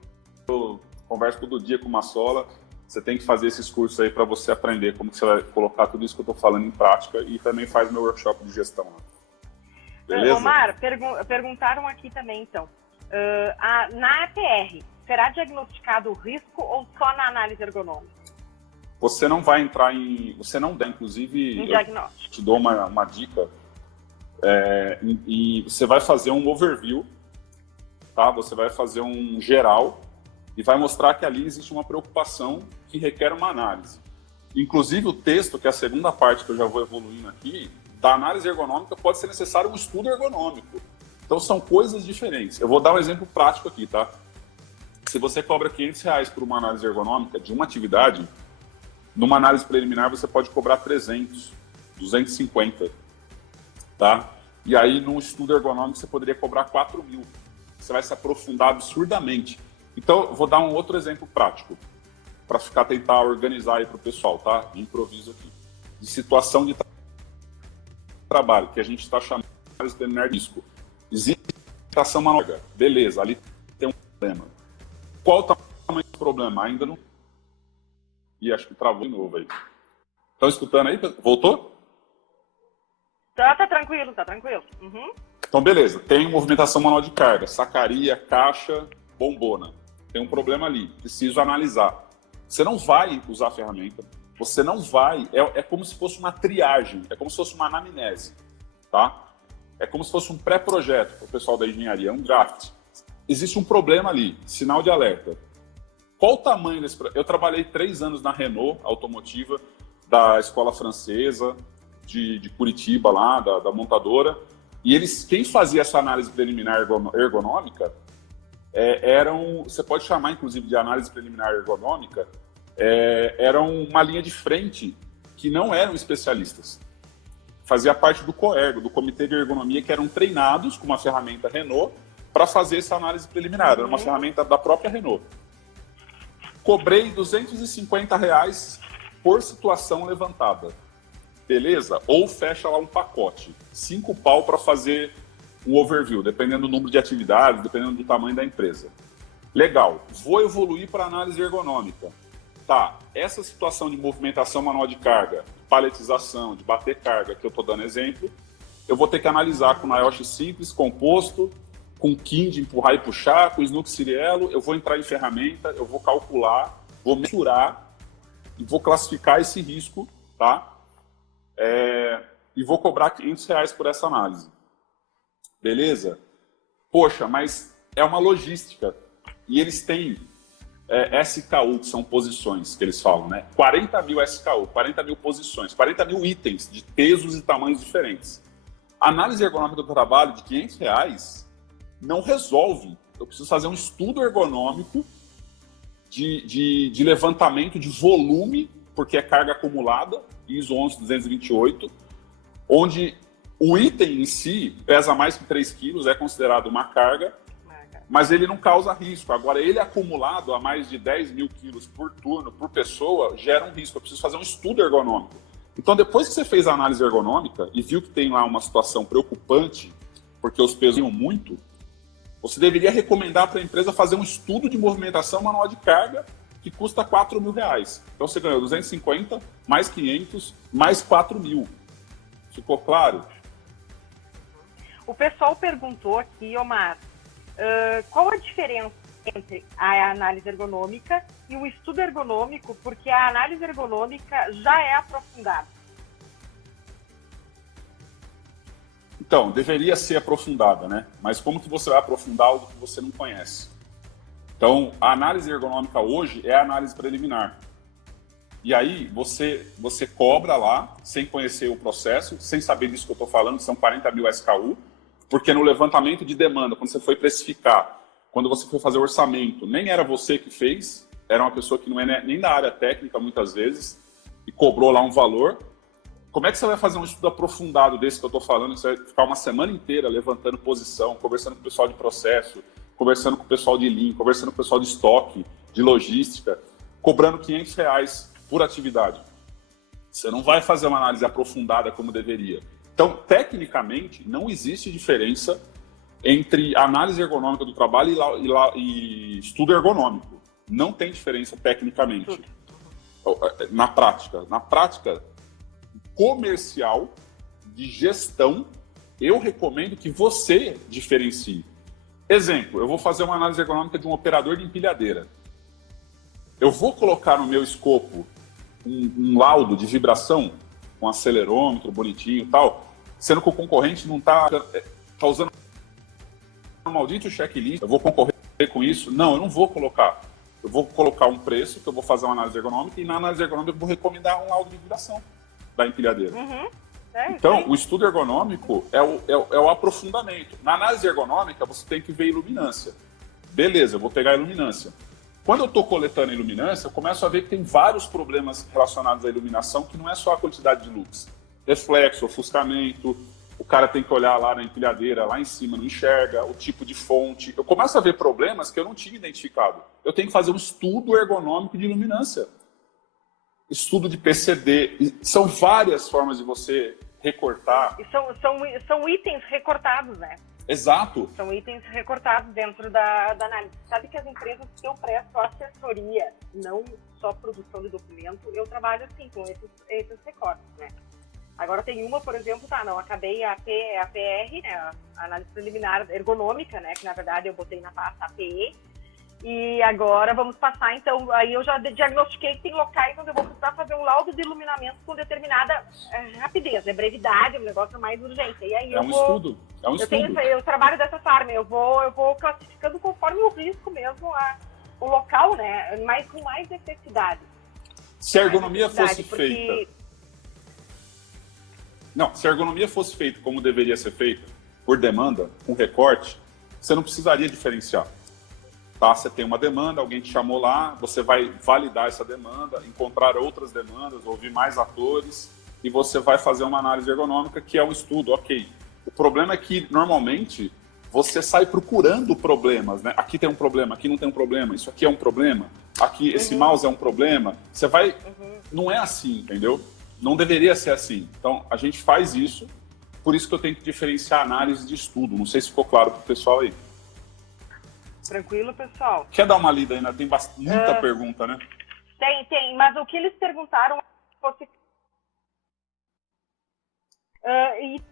converso todo dia com uma Sola. Você tem que fazer esses cursos aí para você aprender como que você vai colocar tudo isso que eu estou falando em prática, e também faz meu workshop de gestão lá. Beleza? Omar, perguntaram aqui também, então. Na APR, será diagnosticado o risco ou só na análise ergonômica? Você não vai entrar você não dá, inclusive, eu te dou uma dica, e você vai fazer um overview, tá? Você vai fazer um geral e vai mostrar que ali existe uma preocupação que requer uma análise. Inclusive o texto, que é a segunda parte que eu já vou evoluindo aqui, da análise ergonômica, pode ser necessário um estudo ergonômico. Então são coisas diferentes. Eu vou dar um exemplo prático aqui, tá? Se você cobra R$500 por uma análise ergonômica de uma atividade, numa análise preliminar você pode cobrar 300, 250, tá? E aí, num estudo ergonômico, você poderia cobrar 4.000. Você vai se aprofundar absurdamente. Então, eu vou dar um outro exemplo prático, para tentar organizar aí para o pessoal, tá? De improviso aqui. De situação de trabalho, que a gente está chamando de análise preliminar de risco. Existe situação manual. Beleza, ali tem um problema. Qual o tamanho do problema? Ainda não. E acho que travou de novo aí. Estão escutando aí? Voltou? Tá tranquilo, tá tranquilo. Uhum. Então, beleza. Tem movimentação manual de carga, sacaria, caixa, bombona. Tem um problema ali. Preciso analisar. Você não vai usar a ferramenta. Você não vai... É como se fosse uma triagem. É como se fosse uma anamnese. Tá? É como se fosse um pré-projeto para o pessoal da engenharia. Um draft. Existe um problema ali. Sinal de alerta. Qual o tamanho desse... Eu trabalhei 3 anos na Renault Automotiva, da escola francesa, de Curitiba, lá, da montadora. E quem fazia essa análise preliminar ergonômica você pode chamar, inclusive, de análise preliminar ergonômica, eram uma linha de frente que não eram especialistas. Fazia parte do COERGO, do Comitê de Ergonomia, que eram treinados com uma ferramenta Renault para fazer essa análise preliminar. Era uma ferramenta da própria Renault. Cobrei R$250 por situação levantada. Beleza? Ou fecha lá um pacote. 5 pau para fazer um overview, dependendo do número de atividades, dependendo do tamanho da empresa. Legal. Vou evoluir para análise ergonômica. Tá, essa situação de movimentação manual de carga, paletização, de bater carga, que eu estou dando exemplo, eu vou ter que analisar com NIOSH simples, composto, com KIN de empurrar e puxar, com Snook Ciriello, eu vou entrar em ferramenta, eu vou calcular, vou mensurar e vou classificar esse risco, tá? E vou cobrar R$500 por essa análise. Beleza? Poxa, mas é uma logística. E eles têm SKU, que são posições, que eles falam, né? 40.000 SKU, 40.000 posições, 40.000 itens de pesos e tamanhos diferentes. A análise ergonômica do trabalho de R$500 não resolve. Eu preciso fazer um estudo ergonômico de levantamento de volume porque é carga acumulada, ISO 11228, onde o item em si pesa mais que 3 quilos, é considerado uma carga, mas ele não causa risco. Agora, ele acumulado a mais de 10 mil quilos por turno, por pessoa, gera um risco. Eu preciso fazer um estudo ergonômico. Então, depois que você fez a análise ergonômica e viu que tem lá uma situação preocupante, porque os pesos iam muito, você deveria recomendar para a empresa fazer um estudo de movimentação manual de carga que custa R$4.000. Então, você ganhou 250, mais 500, mais 4.000. Ficou claro? O pessoal perguntou aqui, Omar, qual a diferença entre a análise ergonômica e o estudo ergonômico, porque a análise ergonômica já é aprofundada. Então, deveria ser aprofundada, né? Mas como que você vai aprofundar algo que você não conhece? Então, a análise ergonômica hoje é a análise preliminar. E aí, você cobra lá, sem conhecer o processo, sem saber disso que eu estou falando, que são 40.000 SKU, porque no levantamento de demanda, quando você foi precificar, quando você foi fazer o orçamento, nem era você que fez, era uma pessoa que não é nem da área técnica, muitas vezes, e cobrou lá um valor. Como é que você vai fazer um estudo aprofundado desse que eu estou falando? Você vai ficar uma semana inteira levantando posição, conversando com o pessoal de processo, conversando com o pessoal de Lean, conversando com o pessoal de estoque, de logística, cobrando R$500 por atividade. Você não vai fazer uma análise aprofundada como deveria. Então, tecnicamente, não existe diferença entre análise ergonômica do trabalho e estudo ergonômico. Não tem diferença tecnicamente. Na prática. Na prática comercial, de gestão, eu recomendo que você diferencie. Exemplo, eu vou fazer uma análise ergonômica de um operador de empilhadeira. Eu vou colocar no meu escopo um laudo de vibração, com acelerômetro bonitinho e tal, sendo que o concorrente não está usando um maldito checklist. Eu vou concorrer com isso? Não, eu não vou colocar. Eu vou colocar um preço, que eu vou fazer uma análise ergonômica, e na análise ergonômica eu vou recomendar um laudo de vibração da empilhadeira. Então, o estudo ergonômico é o aprofundamento. Na análise ergonômica, você tem que ver iluminância. Beleza, eu vou pegar a iluminância. Quando eu estou coletando a iluminância, eu começo a ver que tem vários problemas relacionados à iluminação, que não é só a quantidade de luz. Reflexo, ofuscamento, o cara tem que olhar lá na empilhadeira, lá em cima, não enxerga, o tipo de fonte. Eu começo a ver problemas que eu não tinha identificado. Eu tenho que fazer um estudo ergonômico de iluminância. Estudo de PCD. São várias formas de você recortar. E são itens recortados, né? Exato. São itens recortados dentro da análise. Sabe que as empresas que eu presto assessoria, não só produção de documento, eu trabalho assim, com esses recortes, né? Agora tem uma, por exemplo, acabei a PR, né, a análise preliminar ergonômica, né, que na verdade eu botei na pasta APE, e agora vamos passar, então, aí eu já diagnostiquei que tem locais onde eu vou precisar fazer um laudo de iluminamento com determinada rapidez, brevidade, um negócio mais urgente. E aí estudo. Eu trabalho dessa forma, eu vou classificando conforme o risco mesmo, o local, né, mas com mais necessidade. Se a ergonomia fosse feita... Não, se a ergonomia fosse feita como deveria ser feita, por demanda, com recorte, você não precisaria diferenciar. Tá? Você tem uma demanda, alguém te chamou lá, você vai validar essa demanda, encontrar outras demandas, ouvir mais atores, e você vai fazer uma análise ergonômica, que é um estudo, ok. O problema é que, normalmente, você sai procurando problemas, né? Aqui tem um problema, aqui não tem um problema, isso aqui é um problema, aqui esse mouse é um problema. Você vai... Não é assim, entendeu? Não deveria ser assim. Então, a gente faz isso, por isso que eu tenho que diferenciar análise de estudo. Não sei se ficou claro para o pessoal aí. Tranquilo, pessoal? Quer dar uma lida ainda? Tem muita pergunta, né? Tem. Mas o que eles perguntaram fosse... e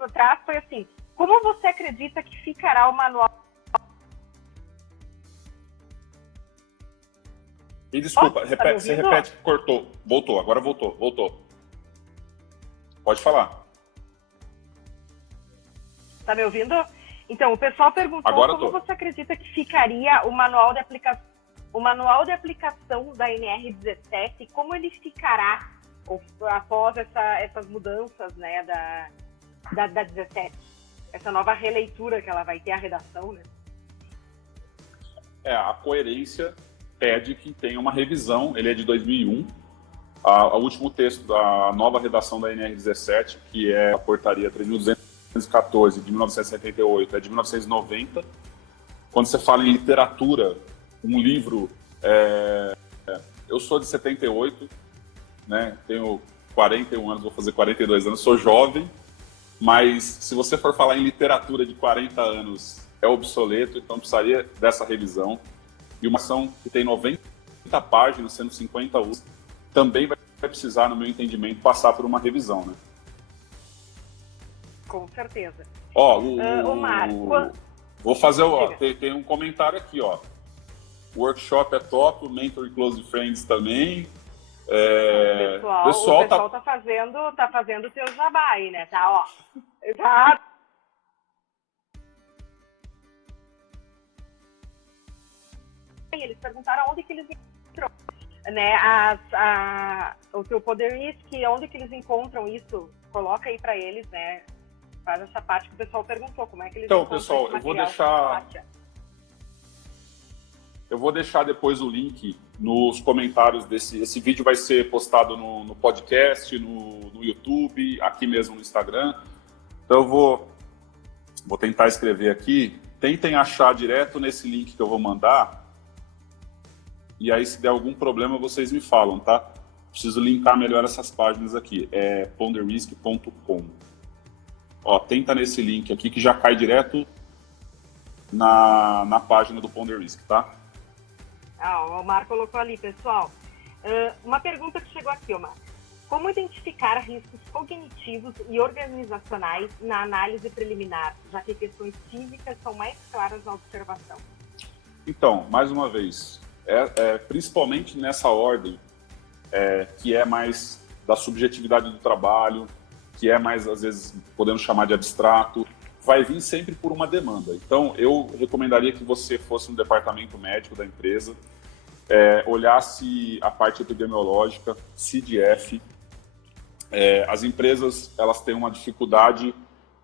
atrás foi assim, como você acredita que ficará o manual? E desculpa, você repete, cortou. Voltou, agora voltou. Pode falar. Tá me ouvindo? Então, o pessoal perguntou como você acredita que ficaria o manual de aplicação da NR17, como ele ficará após essas mudanças, né, da 17, essa nova releitura que ela vai ter, a redação, né? A coerência pede que tenha uma revisão, ele é de 2001, o último texto da nova redação da NR17, que é a portaria 3.214 de 1978, é de 1990. Quando você fala em literatura, um livro, eu sou de 78, né? Tenho 41 anos, vou fazer 42 anos, sou jovem, mas se você for falar em literatura de 40 anos, é obsoleto, então precisaria dessa revisão. E uma ação que tem 90 páginas, sendo 50 usos, também vai precisar, no meu entendimento, passar por uma revisão, né? Com certeza. Omar, vou fazer, tem um comentário aqui, ó. O workshop é top, o Mentor e Close Friends também. O pessoal tá fazendo o seu jabá aí, né? Tá, ó. Tá. Eles perguntaram onde que eles encontram, né? O teu Poder Risk, onde que eles encontram isso? Coloca aí para eles, né? Faz essa parte que o pessoal perguntou, como é que eles encontram. Então, pessoal, eu vou deixar depois o link nos comentários esse vídeo vai ser postado no podcast, no YouTube, aqui mesmo no Instagram. Então eu vou tentar escrever aqui. Tentem achar direto nesse link que eu vou mandar. E aí, se der algum problema, vocês me falam, tá? Preciso linkar melhor essas páginas aqui. É ponderrisk.com. Ó, tenta nesse link aqui que já cai direto na página do Ponder Risk, tá? O Omar colocou ali, pessoal. Uma pergunta que chegou aqui, Omar. Como identificar riscos cognitivos e organizacionais na análise preliminar, já que questões físicas são mais claras na observação? Então, mais uma vez, principalmente nessa ordem, que é mais da subjetividade do trabalho, que é mais, às vezes, podemos chamar de abstrato, vai vir sempre por uma demanda. Então, eu recomendaria que você fosse no departamento médico da empresa, olhasse a parte epidemiológica, CDF. As empresas, elas têm uma dificuldade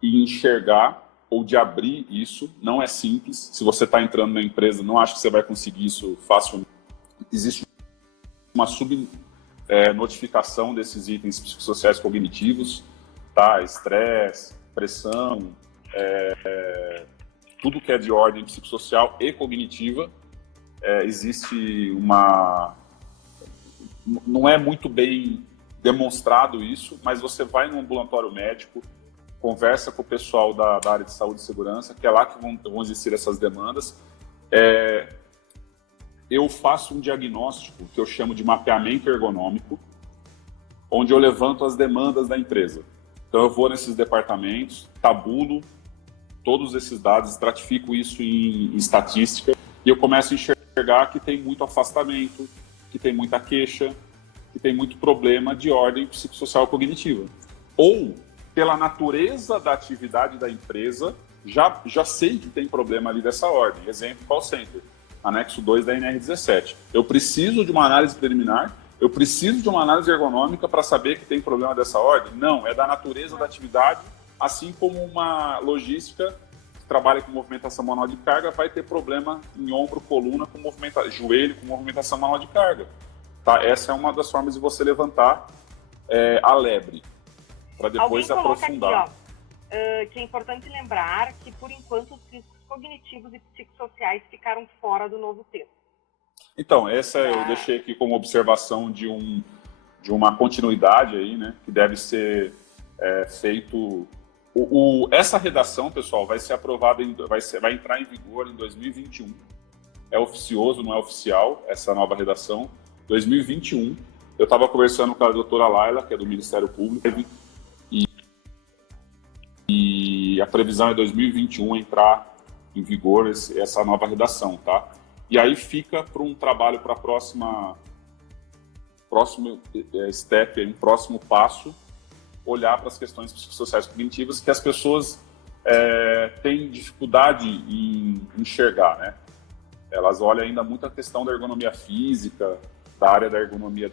em enxergar ou de abrir isso, não é simples. Se você está entrando na empresa, não acho que você vai conseguir isso facilmente. Existe uma subnotificação desses itens psicossociais cognitivos, tá? Estresse, pressão, tudo que é de ordem psicossocial e cognitiva. Existe não é muito bem demonstrado isso, mas você vai no ambulatório médico, conversa com o pessoal da área de saúde e segurança, que é lá que vão existir essas demandas. Eu faço um diagnóstico que eu chamo de mapeamento ergonômico, onde eu levanto as demandas da empresa. Então eu vou nesses departamentos, tabulo todos esses dados, estratifico isso em estatística e eu começo a enxergar que tem muito afastamento, que tem muita queixa, que tem muito problema de ordem psicossocial cognitiva. Ou, pela natureza da atividade da empresa, já sei que tem problema ali dessa ordem. Exemplo, call center, anexo 2 da NR17. Eu preciso de uma análise preliminar, eu preciso de uma análise ergonômica para saber que tem problema dessa ordem? Não, é da natureza da atividade, assim como uma logística que trabalha com movimentação manual de carga vai ter problema em ombro, coluna, joelho com movimentação manual de carga. Tá? Essa é uma das formas de você levantar a lebre, para depois aprofundar. Aqui, que é importante lembrar que, por enquanto, os riscos cognitivos e psicossociais ficaram fora do novo texto. Então, essa eu deixei aqui como observação de uma continuidade aí, né, que deve ser feito. Essa redação, pessoal, vai ser aprovada, vai entrar em vigor em 2021. É oficioso, não é oficial, essa nova redação. 2021. Eu estava conversando com a doutora Laila, que é do Ministério Público, e a previsão é 2021 entrar em vigor essa nova redação, tá? E aí fica para um trabalho para a próximo step, um próximo passo, olhar para as questões psicossociais cognitivas que as pessoas têm dificuldade em enxergar, né? Elas olham ainda muito a questão da ergonomia física, da área da ergonomia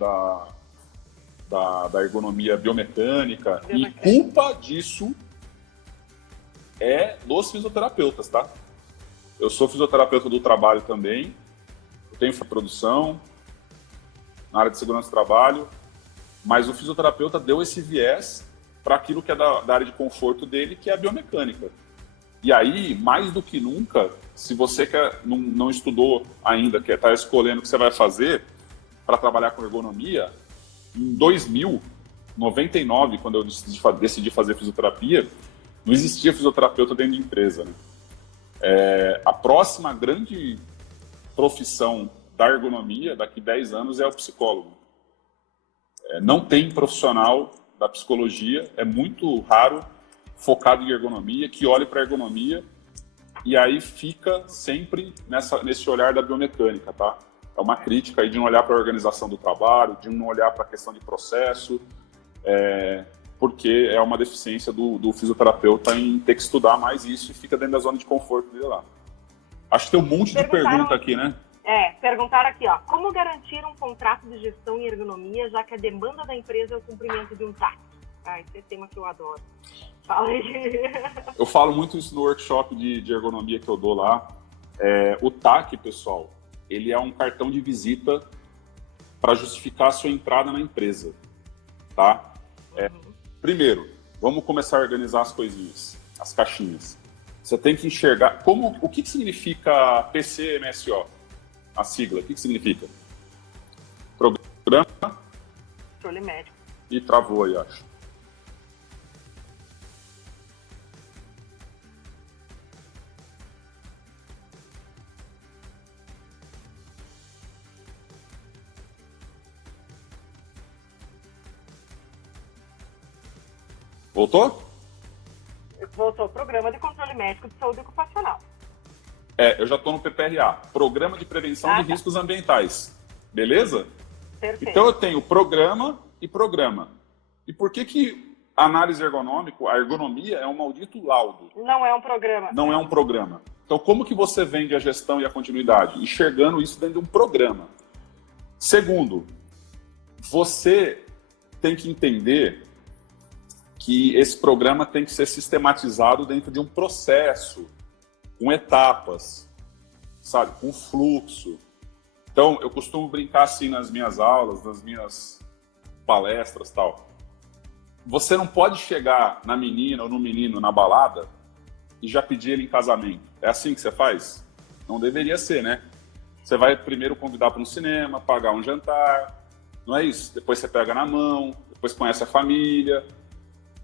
da ergonomia biomecânica, e culpa disso é dos fisioterapeutas, tá? Eu sou fisioterapeuta do trabalho também, eu tenho produção, na área de segurança do trabalho, mas o fisioterapeuta deu esse viés para aquilo que é da área de conforto dele, que é a biomecânica. E aí, mais do que nunca, se você não estudou ainda, quer estar escolhendo o que você vai fazer para trabalhar com ergonomia, em 99, quando eu decidi fazer fisioterapia, não existia fisioterapeuta dentro de empresa, né? A próxima grande profissão da ergonomia, daqui 10 anos, é o psicólogo. Não tem profissional da psicologia, é muito raro, focado em ergonomia, que olhe para a ergonomia e aí fica sempre nesse olhar da biomecânica, tá? É uma crítica aí de não olhar para a organização do trabalho, de não olhar para a questão de processo, porque é uma deficiência do fisioterapeuta em ter que estudar mais isso e fica dentro da zona de conforto dele lá. Acho que tem um monte de pergunta aqui, né? Perguntaram aqui, ó, como garantir um contrato de gestão em ergonomia, já que a demanda da empresa é o cumprimento de um TAC? Esse é tema que eu adoro. Fala aí. Eu falo muito isso no workshop de ergonomia que eu dou lá. O TAC, pessoal, ele é um cartão de visita para justificar a sua entrada na empresa, tá? Primeiro, vamos começar a organizar as coisinhas, as caixinhas. Você tem que enxergar o que significa PCMSO, a sigla. O que significa? Programa. Controle médico. E travou aí, acho. Voltou? Voltou. Programa de Controle Médico de Saúde Ocupacional. Eu já estou no PPRA. Programa de Prevenção de Riscos Ambientais. Beleza? Perfeito. Então eu tenho programa e programa. E por que a análise ergonômica, a ergonomia é um maldito laudo? Não é um programa. Não é um programa. Então como que você vende a gestão e a continuidade? Enxergando isso dentro de um programa. Segundo, você tem que entender que esse programa tem que ser sistematizado dentro de um processo, com etapas, sabe, com fluxo. Então, eu costumo brincar assim nas minhas aulas, nas minhas palestras e tal. Você não pode chegar na menina ou no menino na balada e já pedir ele em casamento. É assim que você faz? Não deveria ser, né? Você vai primeiro convidar para um cinema, pagar um jantar, não é isso? Depois você pega na mão, depois conhece a família,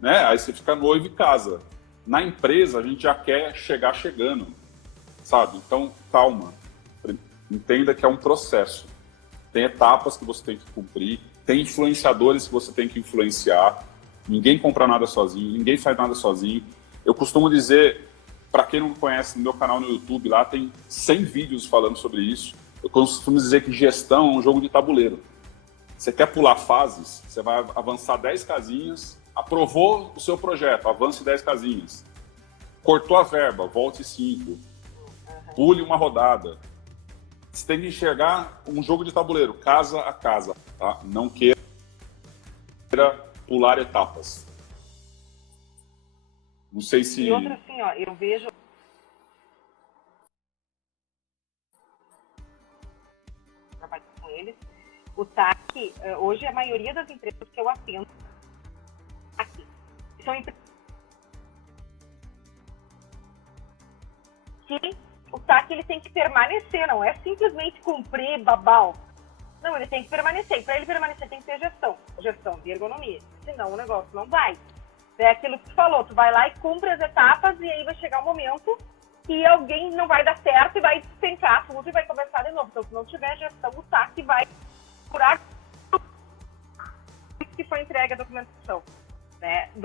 né? Aí você fica noivo e casa. Na empresa, a gente já quer chegar chegando, sabe? Então, calma. Entenda que é um processo. Tem etapas que você tem que cumprir, tem influenciadores que você tem que influenciar. Ninguém compra nada sozinho, ninguém faz nada sozinho. Eu costumo dizer, para quem não conhece, no meu canal no YouTube, lá tem 100 vídeos falando sobre isso. Eu costumo dizer que gestão é um jogo de tabuleiro. Você quer pular fases, você vai avançar 10 casinhas. Aprovou o seu projeto, avance 10 casinhas. Cortou a verba, volte 5. Pule uma rodada. Você tem que enxergar um jogo de tabuleiro, casa a casa. Tá? Não queira pular etapas. Não sei se... E outra assim, ó, eu vejo... Trabalho com eles. O TAC, hoje a maioria das empresas que eu atendo aqui são empresas que o TAC ele tem que permanecer, não é simplesmente cumprir babau. Não, ele tem que permanecer. E para ele permanecer tem que ter gestão de ergonomia. Senão o negócio não vai. É aquilo que tu falou, tu vai lá e cumpre as etapas e aí vai chegar um momento que alguém não vai dar certo e vai despencar tudo e vai começar de novo. Então, se não tiver gestão, o TAC vai curar que foi entregue a documentação. Né? O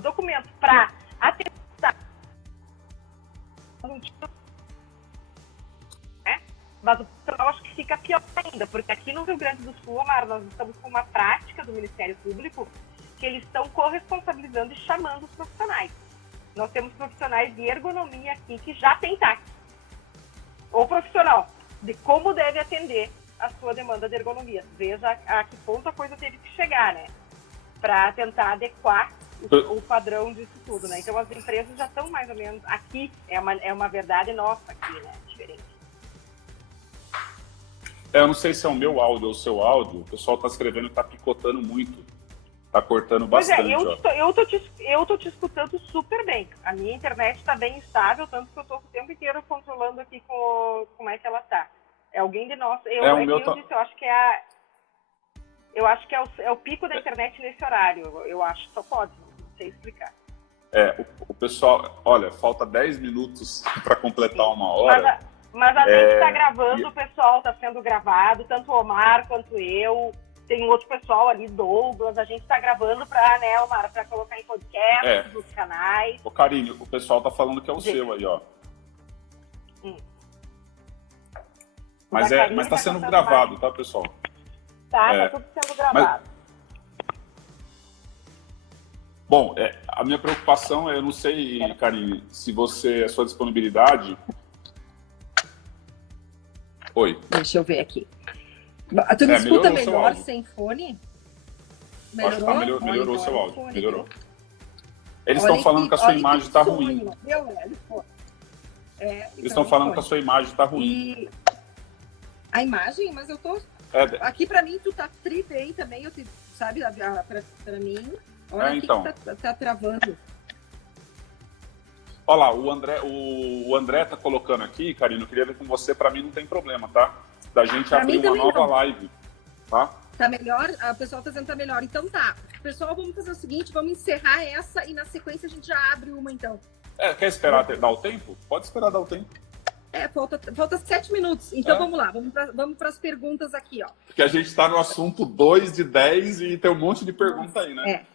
documento para atestar né? Mas o profissional acho que fica pior ainda, porque aqui no Rio Grande do Sul, Amaro, nós estamos com uma prática do Ministério Público que eles estão corresponsabilizando e chamando os profissionais. Nós temos profissionais de ergonomia aqui que já têm TAC. O profissional de como deve atender a sua demanda de ergonomia. Veja a que ponto a coisa teve que chegar, né? Para tentar adequar o padrão disso tudo, né? Então as empresas já estão mais ou menos aqui, é uma verdade nossa aqui, né? Diferente. Eu não sei se é o meu áudio ou o seu áudio, o pessoal está escrevendo que está picotando muito, está cortando bastante. Eu tô te escutando super bem. A minha internet está bem estável, tanto que eu estou o tempo inteiro controlando aqui como é que ela está. É alguém de nós. Eu acho que é o pico da internet nesse horário. Eu acho, só pode, não sei explicar. O pessoal, olha, falta 10 minutos para completar uma hora. Mas a gente está gravando, o pessoal está sendo gravado, tanto o Omar quanto eu. Tem um outro pessoal ali, Douglas, a gente está gravando para, né, Omar, para colocar em podcast, nos canais. Ô, Karine, o pessoal tá falando que é o seu aí, ó. Mas tá sendo gravado, tá, pessoal? Tá tudo sendo gravado. Bom, a minha preocupação eu não sei, Karine, se a sua disponibilidade... Oi. Deixa eu ver aqui. Tu me escuta melhor sem fone? Melhorou seu áudio. Melhorou. Eles estão falando que a sua imagem está ruim. Eles estão falando que a sua imagem está ruim. A imagem? Mas eu tô... Aqui pra mim tu tá tri bem também, sabe? Pra mim... Olha então. Que tá travando. Olha lá, o André tá colocando aqui, Karine, eu queria ver com você, pra mim não tem problema, tá? Da gente pra abrir uma nova live, tá? Tá melhor? O pessoal tá dizendo que tá melhor. Então tá. Pessoal, vamos fazer o seguinte, vamos encerrar essa e na sequência a gente já abre uma, então. Quer esperar dar o tempo? Pode esperar dar o tempo. Falta 7 minutos. Então vamos lá, vamos para as perguntas aqui, ó. Porque a gente tá no assunto 2 de 10 e tem um monte de pergunta aí, né?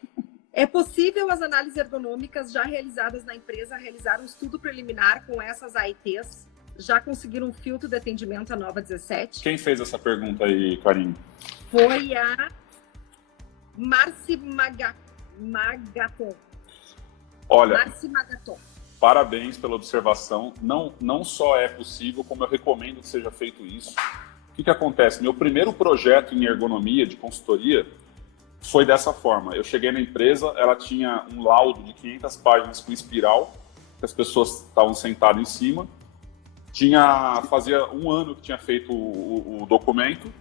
É possível as análises ergonômicas já realizadas na empresa realizar um estudo preliminar com essas AITs? Já conseguiram um filtro de atendimento à Nova 17? Quem fez essa pergunta aí, Karine? Foi a Marci Magaton. Olha, Marci Magaton. Parabéns pela observação. Não só é possível, como eu recomendo que seja feito isso. O que acontece? Meu primeiro projeto em ergonomia de consultoria foi dessa forma. Eu cheguei na empresa, ela tinha um laudo de 500 páginas com espiral, que as pessoas estavam sentadas em cima. Fazia um ano que tinha feito o documento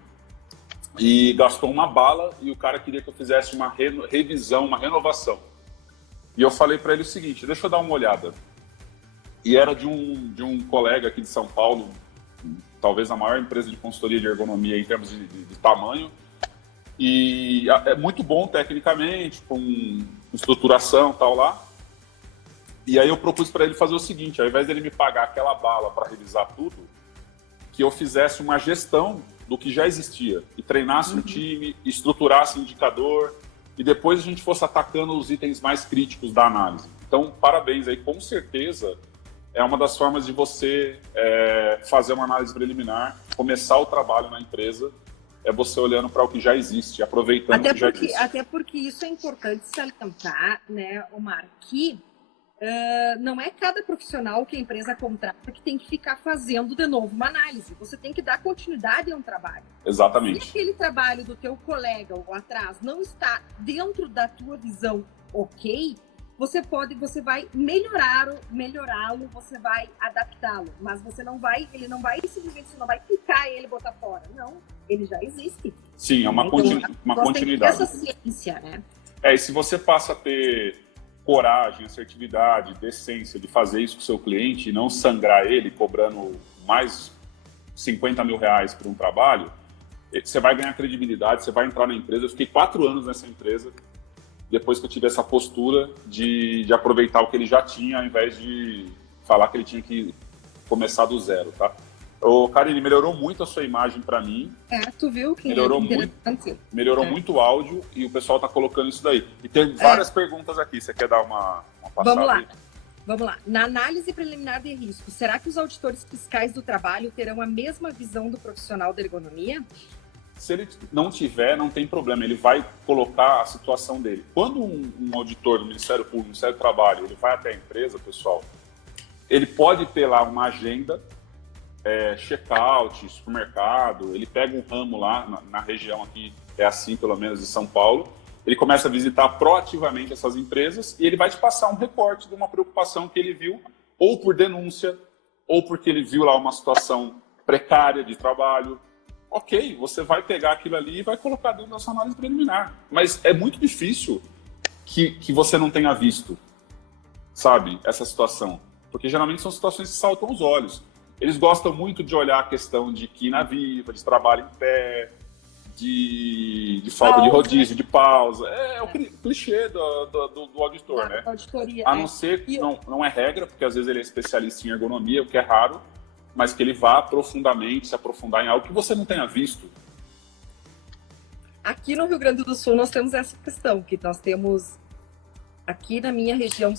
e gastou uma bala e o cara queria que eu fizesse uma revisão, uma renovação. E eu falei para ele o seguinte, deixa eu dar uma olhada. E era de um colega aqui de São Paulo, talvez a maior empresa de consultoria de ergonomia em termos de tamanho. E é muito bom tecnicamente, com estruturação e tal lá. E aí eu propus para ele fazer o seguinte, ao invés dele me pagar aquela bala para revisar tudo, que eu fizesse uma gestão do que já existia. E treinasse um time, estruturasse indicador, e depois a gente fosse atacando os itens mais críticos da análise. Então, parabéns aí, com certeza é uma das formas de você fazer uma análise preliminar, começar o trabalho na empresa, é você olhando para o que já existe, aproveitando o que já existe. Até porque isso é importante salientar, né, Omar, que não é cada profissional que a empresa contrata que tem que ficar fazendo de novo uma análise. Você tem que dar continuidade a um trabalho. Exatamente. Se aquele trabalho do teu colega ou atrás não está dentro da tua visão ok, você vai melhorá-lo, você vai adaptá-lo, mas ele não vai simplesmente, você não vai picar ele e botar fora. Não, ele já existe. Sim, é uma continuidade. Tem que ter essa ciência, né? E se você passa a ter coragem, assertividade, decência de fazer isso com o seu cliente e não sangrar ele cobrando mais 50 mil reais por um trabalho, você vai ganhar credibilidade, você vai entrar na empresa. Eu fiquei 4 anos nessa empresa, depois que eu tive essa postura de aproveitar o que ele já tinha, ao invés de falar que ele tinha que começar do zero, tá? Ô, Karine, melhorou muito a sua imagem para mim. Tu viu que melhorou muito o áudio e o pessoal tá colocando isso daí. E tem várias perguntas aqui. Você quer dar uma passada? Vamos lá. Na análise preliminar de risco, será que os auditores fiscais do trabalho terão a mesma visão do profissional da ergonomia? Se ele não tiver, não tem problema. Ele vai colocar a situação dele. Quando um auditor do Ministério Público, do Ministério do Trabalho, ele vai até a empresa, pessoal, ele pode ter lá uma agenda, check-out, supermercado, ele pega um ramo lá na região aqui, é assim pelo menos de São Paulo, ele começa a visitar proativamente essas empresas e ele vai te passar um recorte de uma preocupação que ele viu, ou por denúncia, ou porque ele viu lá uma situação precária de trabalho. ok, você vai pegar aquilo ali e vai colocar dentro da sua análise preliminar. Mas é muito difícil que você não tenha visto, sabe, essa situação. Porque geralmente são situações que saltam os olhos. Eles gostam muito de olhar a questão de quina viva, de trabalho em pé, de falta de rodízio, de pausa. É o clichê do auditor, né? Auditoria, a não ser que não é regra, porque às vezes ele é especialista em ergonomia, o que é raro, mas que ele vá profundamente, se aprofundar em algo que você não tenha visto. Aqui no Rio Grande do Sul nós temos essa questão, que nós temos, aqui na minha região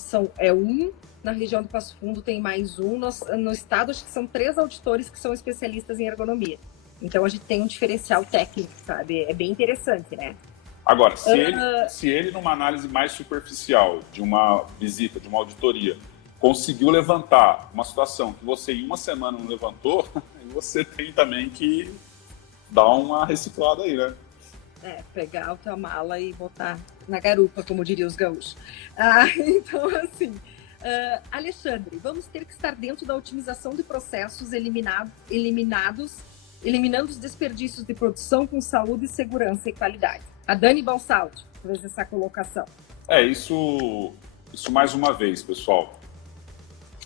na região do Passo Fundo tem mais um, no estado acho que são 3 auditores que são especialistas em ergonomia. Então a gente tem um diferencial técnico, sabe? É bem interessante, né? Agora, se ele numa análise mais superficial, de uma visita, de uma auditoria, conseguiu levantar uma situação que você em uma semana não levantou, você tem também que dar uma reciclada aí, né? Pegar a tua mala e botar na garupa, como diriam os gaúchos. Então, assim, Alexandre, vamos ter que estar dentro da otimização de processos eliminando os desperdícios de produção com saúde, segurança e qualidade. A Dani Balsaldi fez essa colocação. Isso mais uma vez, pessoal.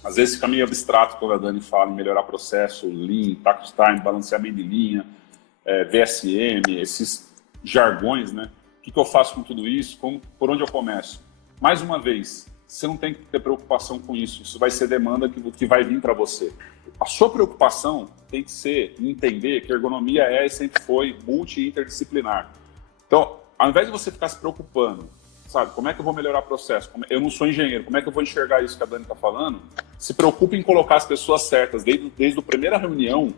Às vezes fica meio abstrato quando a Dani fala em melhorar processo, Lean, Tact Time, balanceamento de linha, VSM, esses jargões, né? O que eu faço com tudo isso? Por onde eu começo? Mais uma vez, você não tem que ter preocupação com isso. Isso vai ser demanda que vai vir para você. A sua preocupação tem que ser entender que a ergonomia e sempre foi multi-interdisciplinar. Então, ao invés de você ficar se preocupando, sabe, como é que eu vou melhorar o processo? Eu não sou engenheiro, como é que eu vou enxergar isso que a Dani está falando? Se preocupe em colocar as pessoas certas desde a primeira reunião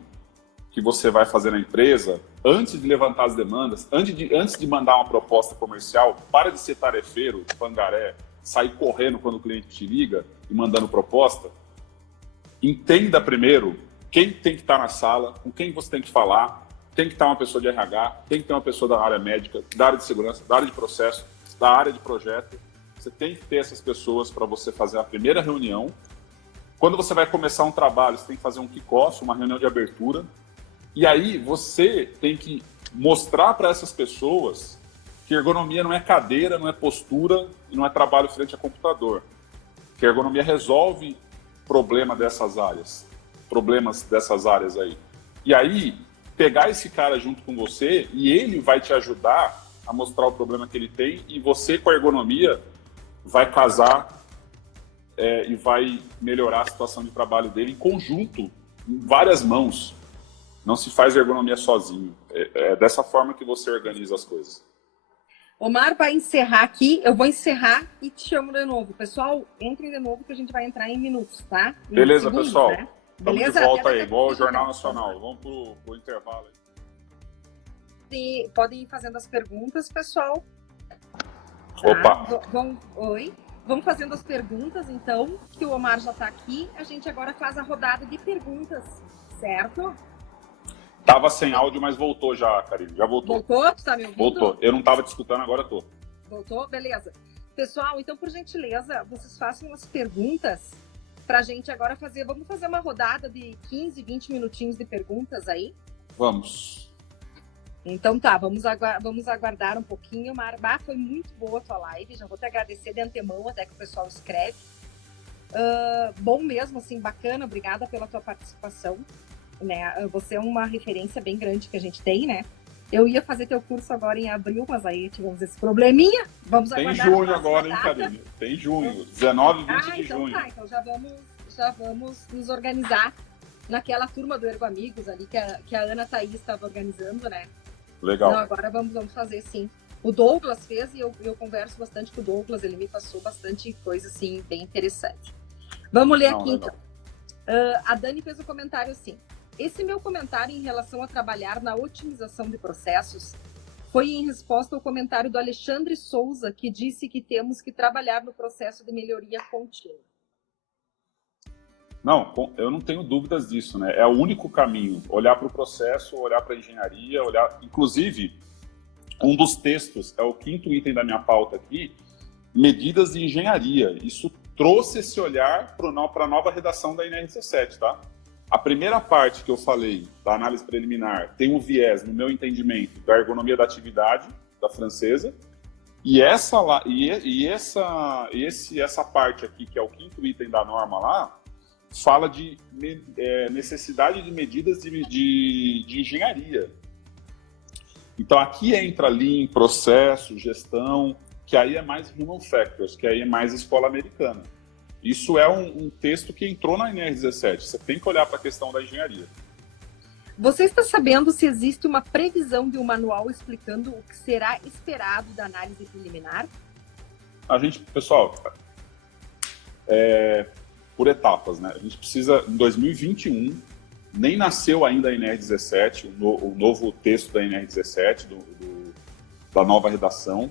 que você vai fazer na empresa, antes de levantar as demandas, antes de mandar uma proposta comercial, para de ser tarefeiro, pangaré, sair correndo quando o cliente te liga e mandando proposta. Entenda primeiro quem tem que estar na sala, com quem você tem que falar, tem que estar uma pessoa de RH, tem que ter uma pessoa da área médica, da área de segurança, da área de processo, da área de projeto. Você tem que ter essas pessoas para você fazer a primeira reunião. Quando você vai começar um trabalho, você tem que fazer um kick-off, uma reunião de abertura. E aí você tem que mostrar para essas pessoas que ergonomia não é cadeira, não é postura e não é trabalho frente a computador. Que a ergonomia resolve problemas dessas áreas aí. E aí, pegar esse cara junto com você e ele vai te ajudar a mostrar o problema que ele tem e você com a ergonomia vai casar e vai melhorar a situação de trabalho dele em conjunto, em várias mãos. Não se faz ergonomia sozinho. É dessa forma que você organiza as coisas. Omar vai encerrar aqui, eu vou encerrar e te chamo de novo. Pessoal, entrem de novo que a gente vai entrar em minutos, tá? Beleza, segundos, pessoal. Né? Estamos Beleza? de volta aí, igual o Jornal Nacional. Vamos pro intervalo aí. Podem ir fazendo as perguntas, pessoal. Opa! Oi. Vamos fazendo as perguntas, então, que o Omar já está aqui. A gente agora faz a rodada de perguntas, certo? Tava sem áudio, mas voltou já, Karine. Já voltou. Voltou? Tu tá me ouvindo? Voltou. Eu não tava te escutando, agora tô. Voltou? Beleza. Pessoal, então, por gentileza, vocês façam as perguntas pra gente agora fazer. Vamos fazer uma rodada de 15, 20 minutinhos de perguntas aí? Vamos. Então tá, vamos aguardar um pouquinho. Marbar, foi muito boa a tua live. Já vou te agradecer de antemão, até que o pessoal escreve. Bom mesmo, assim, bacana. Obrigada pela tua participação. Né? Você é uma referência bem grande que a gente tem, né? Eu ia fazer teu curso agora em abril, mas aí tivemos esse probleminha. Vamos aguardar. Tem junho agora, hein, Karine? Tem junho, 19 e 20 de então junho. Tá, então já vamos nos organizar naquela turma do Ergo Amigos ali que a Ana Thaís estava organizando, né? Legal. Então, agora vamos fazer sim. O Douglas fez e eu converso bastante com o Douglas, ele me passou bastante coisa assim, bem interessante. Vamos ler aqui legal. Então. A Dani fez um comentário assim. Esse meu comentário em relação a trabalhar na otimização de processos foi em resposta ao comentário do Alexandre Souza, que disse que temos que trabalhar no processo de melhoria contínua. Não, eu não tenho dúvidas disso, né? É o único caminho. Olhar para o processo, olhar para a engenharia, olhar... Inclusive, um dos textos, é o 5º item da minha pauta aqui, medidas de engenharia. Isso trouxe esse olhar para a nova redação da NR17, tá? A primeira parte que eu falei, da análise preliminar, tem um viés, no meu entendimento, da ergonomia da atividade, da francesa, e essa parte aqui, que é o 5º item da norma lá, fala de necessidade de medidas de engenharia. Então, aqui entra Lean, processo, gestão, que aí é mais Human Factors, que aí é mais escola americana. Isso é um texto que entrou na NR17. Você tem que olhar para a questão da engenharia. Você está sabendo se existe uma previsão de um manual explicando o que será esperado da análise preliminar? Pessoal, por etapas, né? A gente precisa, em 2021, nem nasceu ainda a NR17, o novo texto da NR17, da nova redação,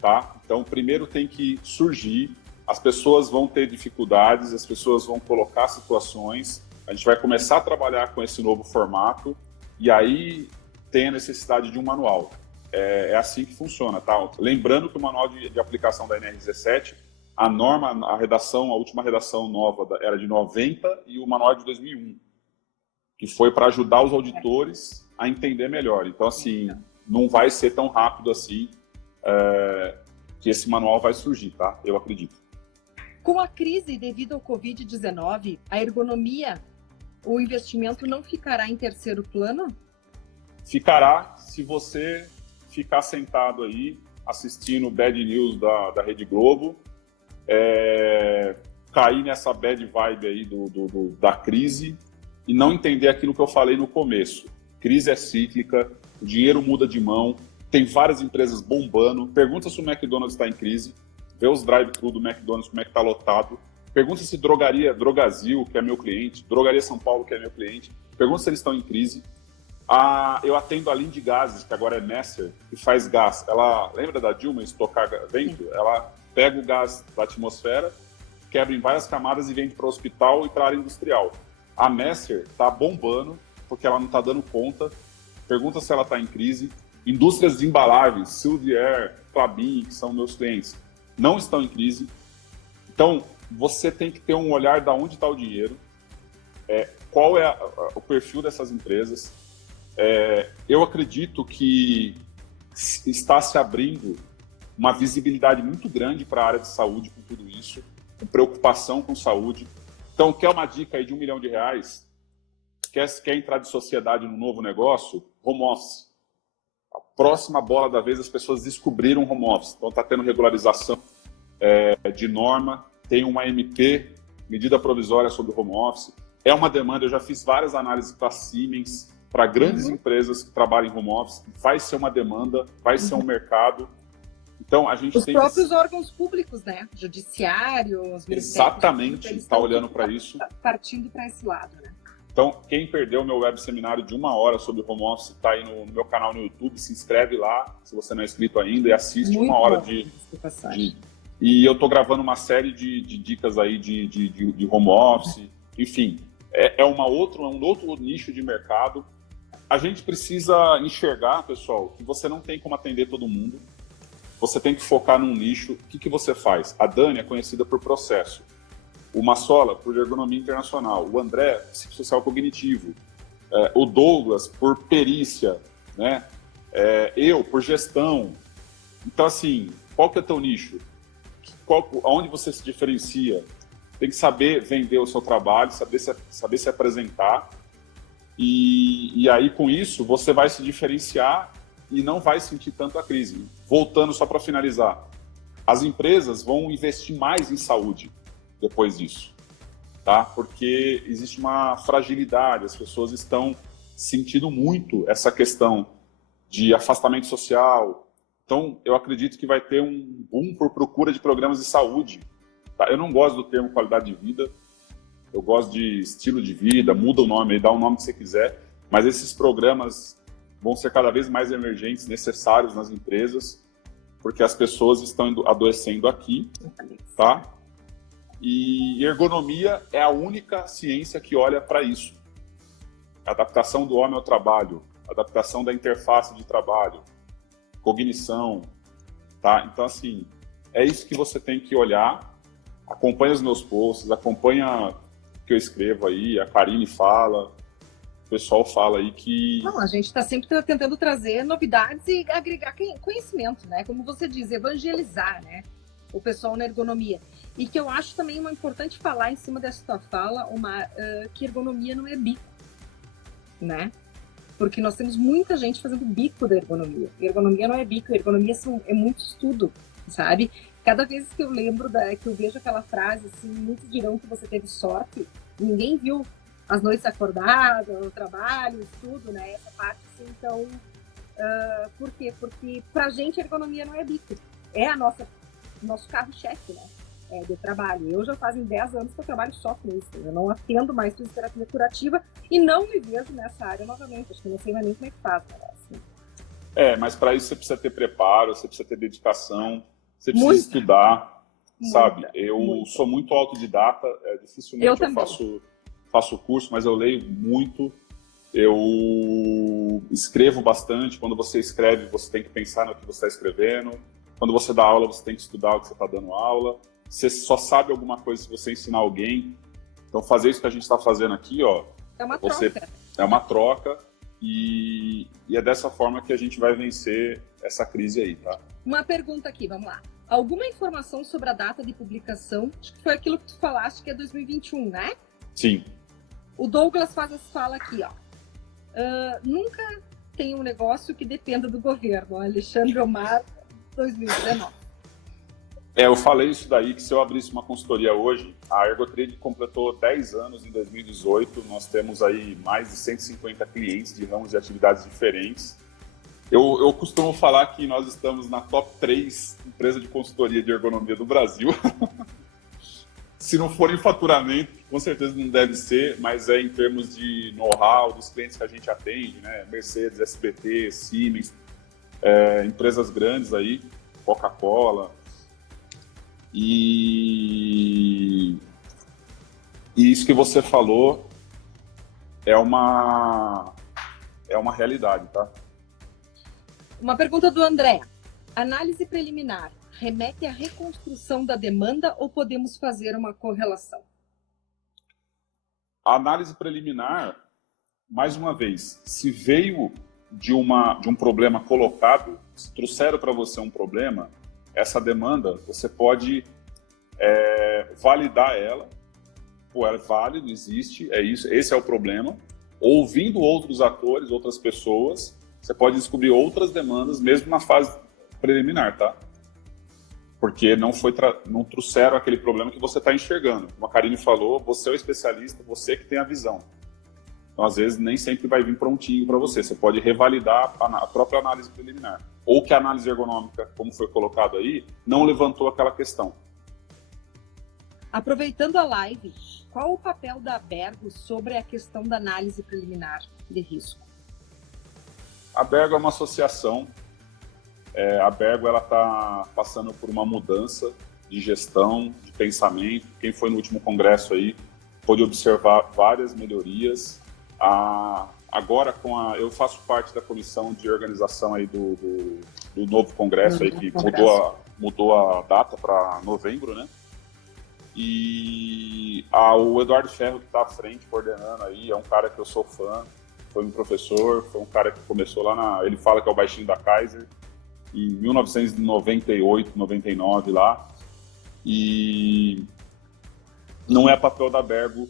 tá? Então, primeiro tem que surgir, as pessoas vão ter dificuldades, as pessoas vão colocar situações, a gente vai começar a trabalhar com esse novo formato e aí tem a necessidade de um manual. É assim que funciona, tá? Lembrando que o manual de aplicação da NR17, a norma, a última redação nova era de 90 e o manual é de 2001, que foi para ajudar os auditores a entender melhor. Então, assim, não vai ser tão rápido assim que esse manual vai surgir, tá? Eu acredito. Com a crise devido ao Covid-19, a ergonomia, o investimento não ficará em terceiro plano? Ficará se você ficar sentado aí assistindo o Bad News da Rede Globo, cair nessa bad vibe aí da crise e não entender aquilo que eu falei no começo. Crise é cíclica, o dinheiro muda de mão, tem várias empresas bombando. Pergunta se o McDonald's está em crise, vê os drive-thru do McDonald's, como é que está lotado. Pergunta se Drogazil, que é meu cliente, Drogaria São Paulo, que é meu cliente, pergunta se eles estão em crise. Eu atendo a Linde Gases, que agora é Messer, que faz gás. Ela, lembra da Dilma estocar vento? Ela pega o gás da atmosfera, quebra em várias camadas e vende para o hospital e para a área industrial. A Messer está bombando, porque ela não está dando conta. Pergunta se ela está em crise. Indústrias de embalagens, Silvier, Klabin, que são meus clientes, não estão em crise. Então, você tem que ter um olhar de onde está o dinheiro, qual é o perfil dessas empresas. Eu acredito que está se abrindo uma visibilidade muito grande para a área de saúde com tudo isso, com preocupação com saúde. Então, quer uma dica aí de R$1 milhão? Quer entrar de sociedade no novo negócio? Home office. A próxima bola da vez, as pessoas descobriram home office. Então, está tendo regularização de norma, tem uma MP, medida provisória sobre o home office. É uma demanda, eu já fiz várias análises para Siemens, para grandes empresas que trabalham em home office. Vai ser uma demanda, vai ser um mercado. Então, a gente os próprios órgãos públicos, né? Judiciário, os ministérios. Exatamente, está olhando para isso. Partindo para esse lado, né? Então, quem perdeu o meu web seminário de 1 hora sobre home office, está aí no meu canal no YouTube, se inscreve lá, se você não é inscrito ainda, e assiste Muito 1 hora bom, de... E eu estou gravando uma série de dicas aí de home office, enfim, é um outro nicho de mercado. A gente precisa enxergar, pessoal, que você não tem como atender todo mundo, você tem que focar num nicho. O que você faz? A Dani é conhecida por processo, o Massola por ergonomia internacional, o André, psicossocial cognitivo, o Douglas por perícia, né? Eu por gestão. Então, assim, qual que é o teu nicho? Onde você se diferencia? Tem que saber vender o seu trabalho, saber se apresentar. E aí, com isso, você vai se diferenciar e não vai sentir tanto a crise. Voltando só para finalizar, as empresas vão investir mais em saúde depois disso, tá? Porque existe uma fragilidade, as pessoas estão sentindo muito essa questão de afastamento social. Então, eu acredito que vai ter um boom por procura de programas de saúde. Tá? Eu não gosto do termo qualidade de vida, eu gosto de estilo de vida, muda o nome, dá o nome que você quiser, mas esses programas vão ser cada vez mais emergentes, necessários nas empresas, porque as pessoas estão adoecendo aqui, tá? E ergonomia é a única ciência que olha para isso. Adaptação do homem ao trabalho, adaptação da interface de trabalho, cognição, tá? Então, assim, é isso que você tem que olhar. Acompanha os meus posts, acompanha que eu escrevo aí, a Karine fala, o pessoal fala aí que... Não, a gente está sempre tentando trazer novidades e agregar conhecimento, né? Como você diz, evangelizar, né? O pessoal na ergonomia. E que eu acho também importante falar em cima dessa tua fala, que ergonomia não é bico, né? Porque nós temos muita gente fazendo bico da ergonomia. E ergonomia não é bico, ergonomia é muito estudo, sabe? Cada vez que eu lembro, que eu vejo aquela frase, assim, muitos dirão que você teve sorte, ninguém viu as noites acordadas, o trabalho, o estudo, né? Essa parte, assim, então... por quê? Porque pra gente a ergonomia não é bico. É nosso carro-chefe, né? De trabalho. Eu já fazem 10 anos que eu trabalho só com isso. Eu não atendo mais fisioterapia curativa e não me vejo nessa área novamente. Acho que não sei mais nem como é que faz. Assim. Mas para isso você precisa ter preparo, você precisa ter dedicação, você precisa estudar, sabe? Eu sou muito autodidata, dificilmente eu faço curso, mas eu leio muito, eu escrevo bastante. Quando você escreve, você tem que pensar no que você está escrevendo. Quando você dá aula, você tem que estudar o que você está dando aula. Você só sabe alguma coisa se você ensinar alguém. Então, fazer isso que a gente está fazendo aqui, ó, é uma troca e é dessa forma que a gente vai vencer essa crise aí, tá? Uma pergunta aqui, vamos lá. Alguma informação sobre a data de publicação? Acho que foi aquilo que tu falaste, que é 2021, né? Sim. O Douglas fala aqui, ó. Nunca tem um negócio que dependa do governo. Alexandre Omar, 2019. Eu falei isso daí, que se eu abrisse uma consultoria hoje, a Ergotrade completou 10 anos em 2018, nós temos aí mais de 150 clientes de ramos de atividades diferentes. Eu costumo falar que nós estamos na top 3 empresa de consultoria de ergonomia do Brasil. Se não for em faturamento, com certeza não deve ser, mas em termos de know-how dos clientes que a gente atende, né? Mercedes, SBT, Siemens, empresas grandes aí, Coca-Cola. E isso que você falou é uma realidade, tá? Uma pergunta do André. Análise preliminar remete à reconstrução da demanda ou podemos fazer uma correlação? A análise preliminar, mais uma vez, se veio de um problema colocado, se trouxeram para você um problema, essa demanda, você pode validar ela, é válido, existe, é isso, esse é o problema. Ouvindo outros atores, outras pessoas, você pode descobrir outras demandas, mesmo na fase preliminar, tá? Porque não trouxeram aquele problema que você está enxergando. Como a Karine falou, você é o especialista, você que tem a visão. Então, às vezes, nem sempre vai vir prontinho para você. Você pode revalidar a própria análise preliminar. Ou que a análise ergonômica, como foi colocado aí, não levantou aquela questão. Aproveitando a live, qual o papel da Bergo sobre a questão da análise preliminar de risco? A Bergo é uma associação. A Bergo está passando por uma mudança de gestão, de pensamento. Quem foi no último congresso aí pôde observar várias melhorias. Agora, eu faço parte da comissão de organização aí do novo congresso, aí, que mudou a data para novembro, né? E o Eduardo Ferro, que está à frente, coordenando aí, é um cara que eu sou fã, foi um professor, foi um cara que começou ele fala que é o baixinho da Kaiser, em 1998, 99 lá, e não é papel da Bergo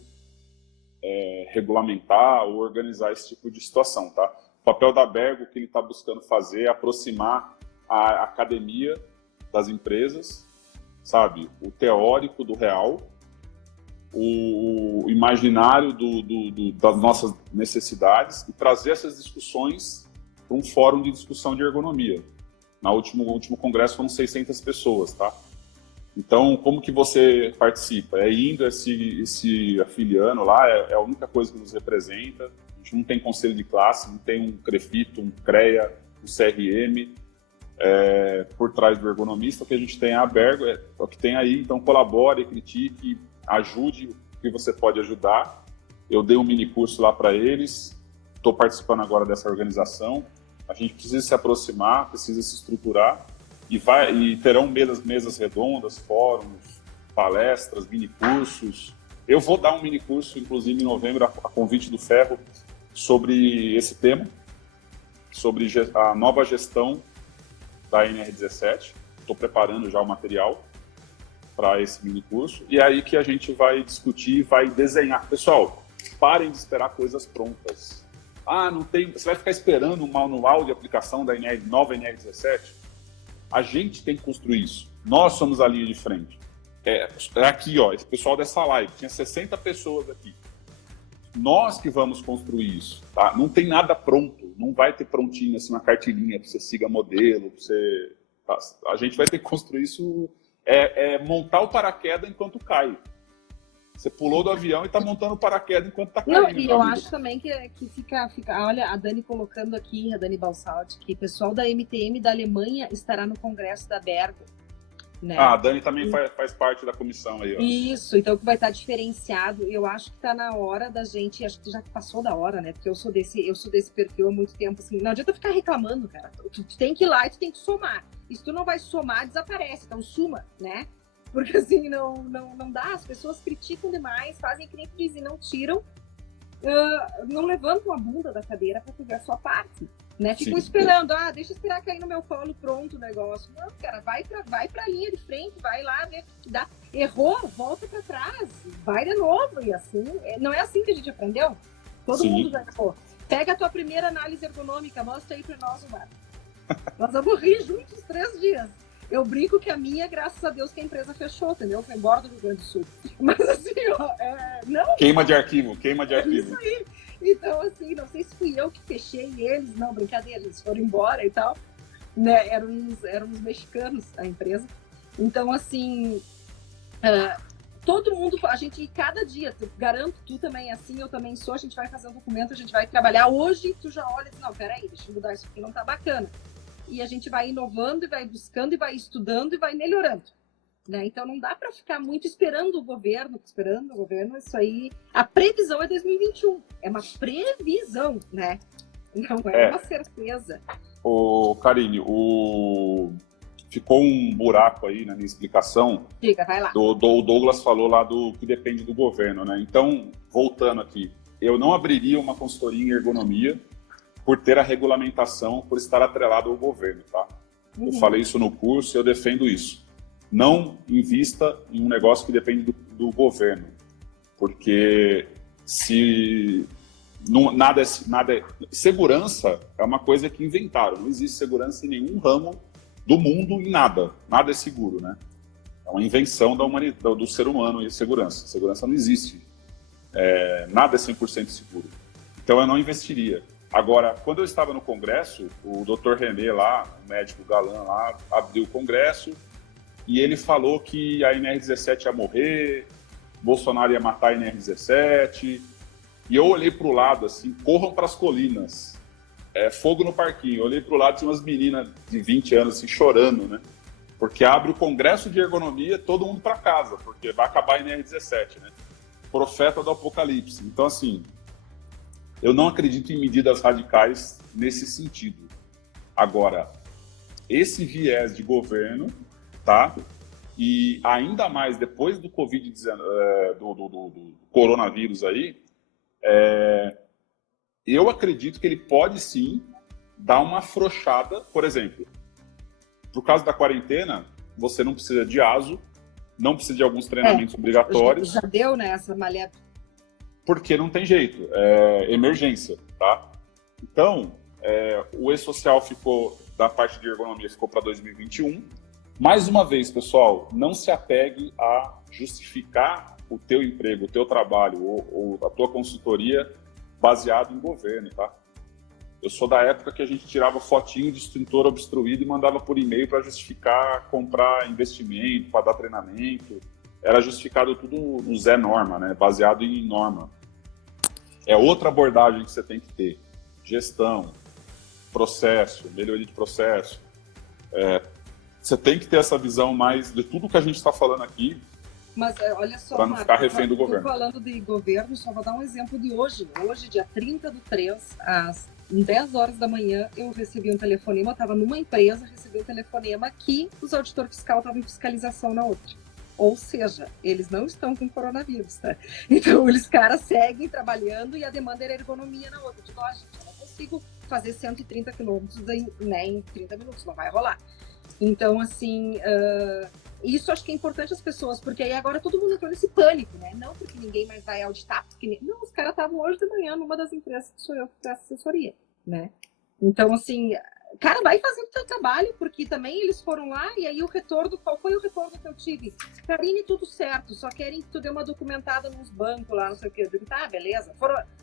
regulamentar ou organizar esse tipo de situação, tá? O papel da Bergo, que ele está buscando fazer, é aproximar a academia das empresas, sabe? O teórico do real, o imaginário das nossas necessidades e trazer essas discussões para um fórum de discussão de ergonomia. No último congresso foram 600 pessoas, tá? Então, como que você participa? Indo se afiliando lá, é a única coisa que nos representa. A gente não tem conselho de classe, não tem um CREFITO, um CREA, um CRM por trás do ergonomista. O que a gente tem é a Bergo, é o que tem aí. Então, colabore, critique, ajude o que você pode ajudar. Eu dei um mini curso lá para eles, estou participando agora dessa organização. A gente precisa se aproximar, precisa se estruturar. E terão mesas redondas, fóruns, palestras, mini cursos, Eu vou dar um mini curso, inclusive em novembro, a convite do Ferro, sobre esse tema, sobre a nova gestão da NR17. Estou preparando já o material para esse mini curso. E é aí que a gente vai discutir, vai desenhar. Pessoal, parem de esperar coisas prontas. Não tem. Você vai ficar esperando um manual de aplicação da nova NR17? A gente tem que construir isso. Nós somos a linha de frente. Aqui, ó, esse pessoal dessa live, tinha 60 pessoas aqui. Nós que vamos construir isso, tá? Não tem nada pronto, não vai ter prontinho assim uma cartilinha para você siga modelo, para você... Tá? A gente vai ter que construir isso, montar o paraquedas enquanto cai. Você pulou do avião e está montando o paraquedas enquanto está caindo. Não, e eu acho também que fica... Olha, a Dani colocando aqui, a Dani Balsaldi, que o pessoal da MTM da Alemanha estará no congresso da Bergo. Né? A Dani também faz parte da comissão aí. Ó. Isso, então que vai estar diferenciado. Eu acho que está na hora da gente, acho que já passou da hora, né? Porque eu sou desse perfil há muito tempo, assim, não adianta ficar reclamando, cara. Tu tem que ir lá e tu tem que somar. E se tu não vai somar, desaparece, então suma, né? Porque assim, não dá, as pessoas criticam demais, fazem que nem tu diz e não tiram, não levantam a bunda da cadeira para fazer a sua parte. Né? Ficam esperando, deixa eu esperar cair no meu colo, pronto o negócio. Não, cara, vai pra linha de frente, vai lá, ver, dá. Errou, volta pra trás, vai de novo. E assim, não é assim que a gente aprendeu? Todo mundo já errou. Pega a tua primeira análise ergonômica, mostra aí pra nós, Omar. Nós vamos rir juntos 3 dias. Eu brinco que a minha, graças a Deus, que a empresa fechou, entendeu? Foi embora do Rio Grande do Sul. Mas assim, não. Queima de arquivo. Isso aí. Então, assim, não sei se fui eu que fechei eles, não, brincadeira, eles foram embora e tal, né, eram uns mexicanos, a empresa. Então, assim, todo mundo, a gente, cada dia, garanto, tu também é assim, eu também sou, a gente vai fazer um documento, a gente vai trabalhar. Hoje, tu já olha e diz, não, peraí, deixa eu mudar isso aqui, não tá bacana. E a gente vai inovando, e vai buscando, e vai estudando, e vai melhorando. Né? Então não dá para ficar muito esperando o governo, isso aí. A previsão é 2021, é uma previsão, né? Não é uma certeza. Karine, ficou um buraco aí na minha explicação. Diga, vai lá. O Douglas falou lá do que depende do governo, né? Então, voltando aqui, eu não abriria uma consultoria em ergonomia por ter a regulamentação, por estar atrelado ao governo, tá? Eu falei isso no curso e eu defendo isso. Não invista em um negócio que depende do governo, porque segurança é uma coisa que inventaram. Não existe segurança em nenhum ramo do mundo, em nada. Nada é seguro, né? É uma invenção da humanidade, do ser humano e segurança. Segurança não existe. Nada é 100% seguro. Então eu não investiria. Agora, quando eu estava no congresso, o Dr. René lá, o médico galã lá, abriu o congresso. E ele falou que a NR17 ia morrer, Bolsonaro ia matar a NR17. E eu olhei para o lado, assim, corram para as colinas. Fogo no parquinho. Eu olhei para o lado, tinha umas meninas de 20 anos, assim, chorando, né? Porque abre o congresso de ergonomia, todo mundo para casa, porque vai acabar a NR17, né? Profeta do apocalipse. Então, assim, eu não acredito em medidas radicais nesse sentido. Agora, esse viés de governo... Tá? E ainda mais depois do Covid-19, do coronavírus aí, eu acredito que ele pode sim dar uma afrouxada. Por exemplo, por causa da quarentena, você não precisa de ASO, não precisa de alguns treinamentos obrigatórios. Já deu, né, essa malha. Porque não tem jeito, emergência, tá? Então, o E-Social ficou, da parte de ergonomia, ficou para 2021. Mais uma vez, pessoal, não se apegue a justificar o teu emprego, o teu trabalho ou a tua consultoria baseado em governo, tá? Eu sou da época que a gente tirava fotinho de extintor obstruído e mandava por e-mail para justificar comprar investimento, para dar treinamento. Era justificado tudo no Zé Norma, né? Baseado em norma. É outra abordagem que você tem que ter. Gestão, processo, melhoria de processo. Você tem que ter essa visão mais de tudo que a gente está falando aqui. Mas olha só, para não ficar refém do governo. Falando de governo, só vou dar um exemplo de hoje. Hoje, dia 30/3, às 10 horas da manhã, eu recebi um telefonema, eu estava numa empresa, recebi um telefonema que os auditores fiscais estavam em fiscalização na outra. Ou seja, eles não estão com coronavírus, tá? Então, os caras seguem trabalhando e a demanda era ergonomia na outra. Tipo, gente, eu não consigo fazer 130 quilômetros em 30 minutos, não vai rolar. Então, assim, isso acho que é importante as pessoas, porque aí agora todo mundo entrou nesse pânico, né? Não porque ninguém mais vai auditar, porque... Não, os caras estavam hoje de manhã numa das empresas que sou eu que faço assessoria, né? Então, assim... Cara, vai fazendo o teu trabalho, porque também eles foram lá e aí o retorno, qual foi o retorno que eu tive? Karine, tudo certo, só querem que tu dê uma documentada nos bancos lá, não sei o que. Eu digo, tá, beleza.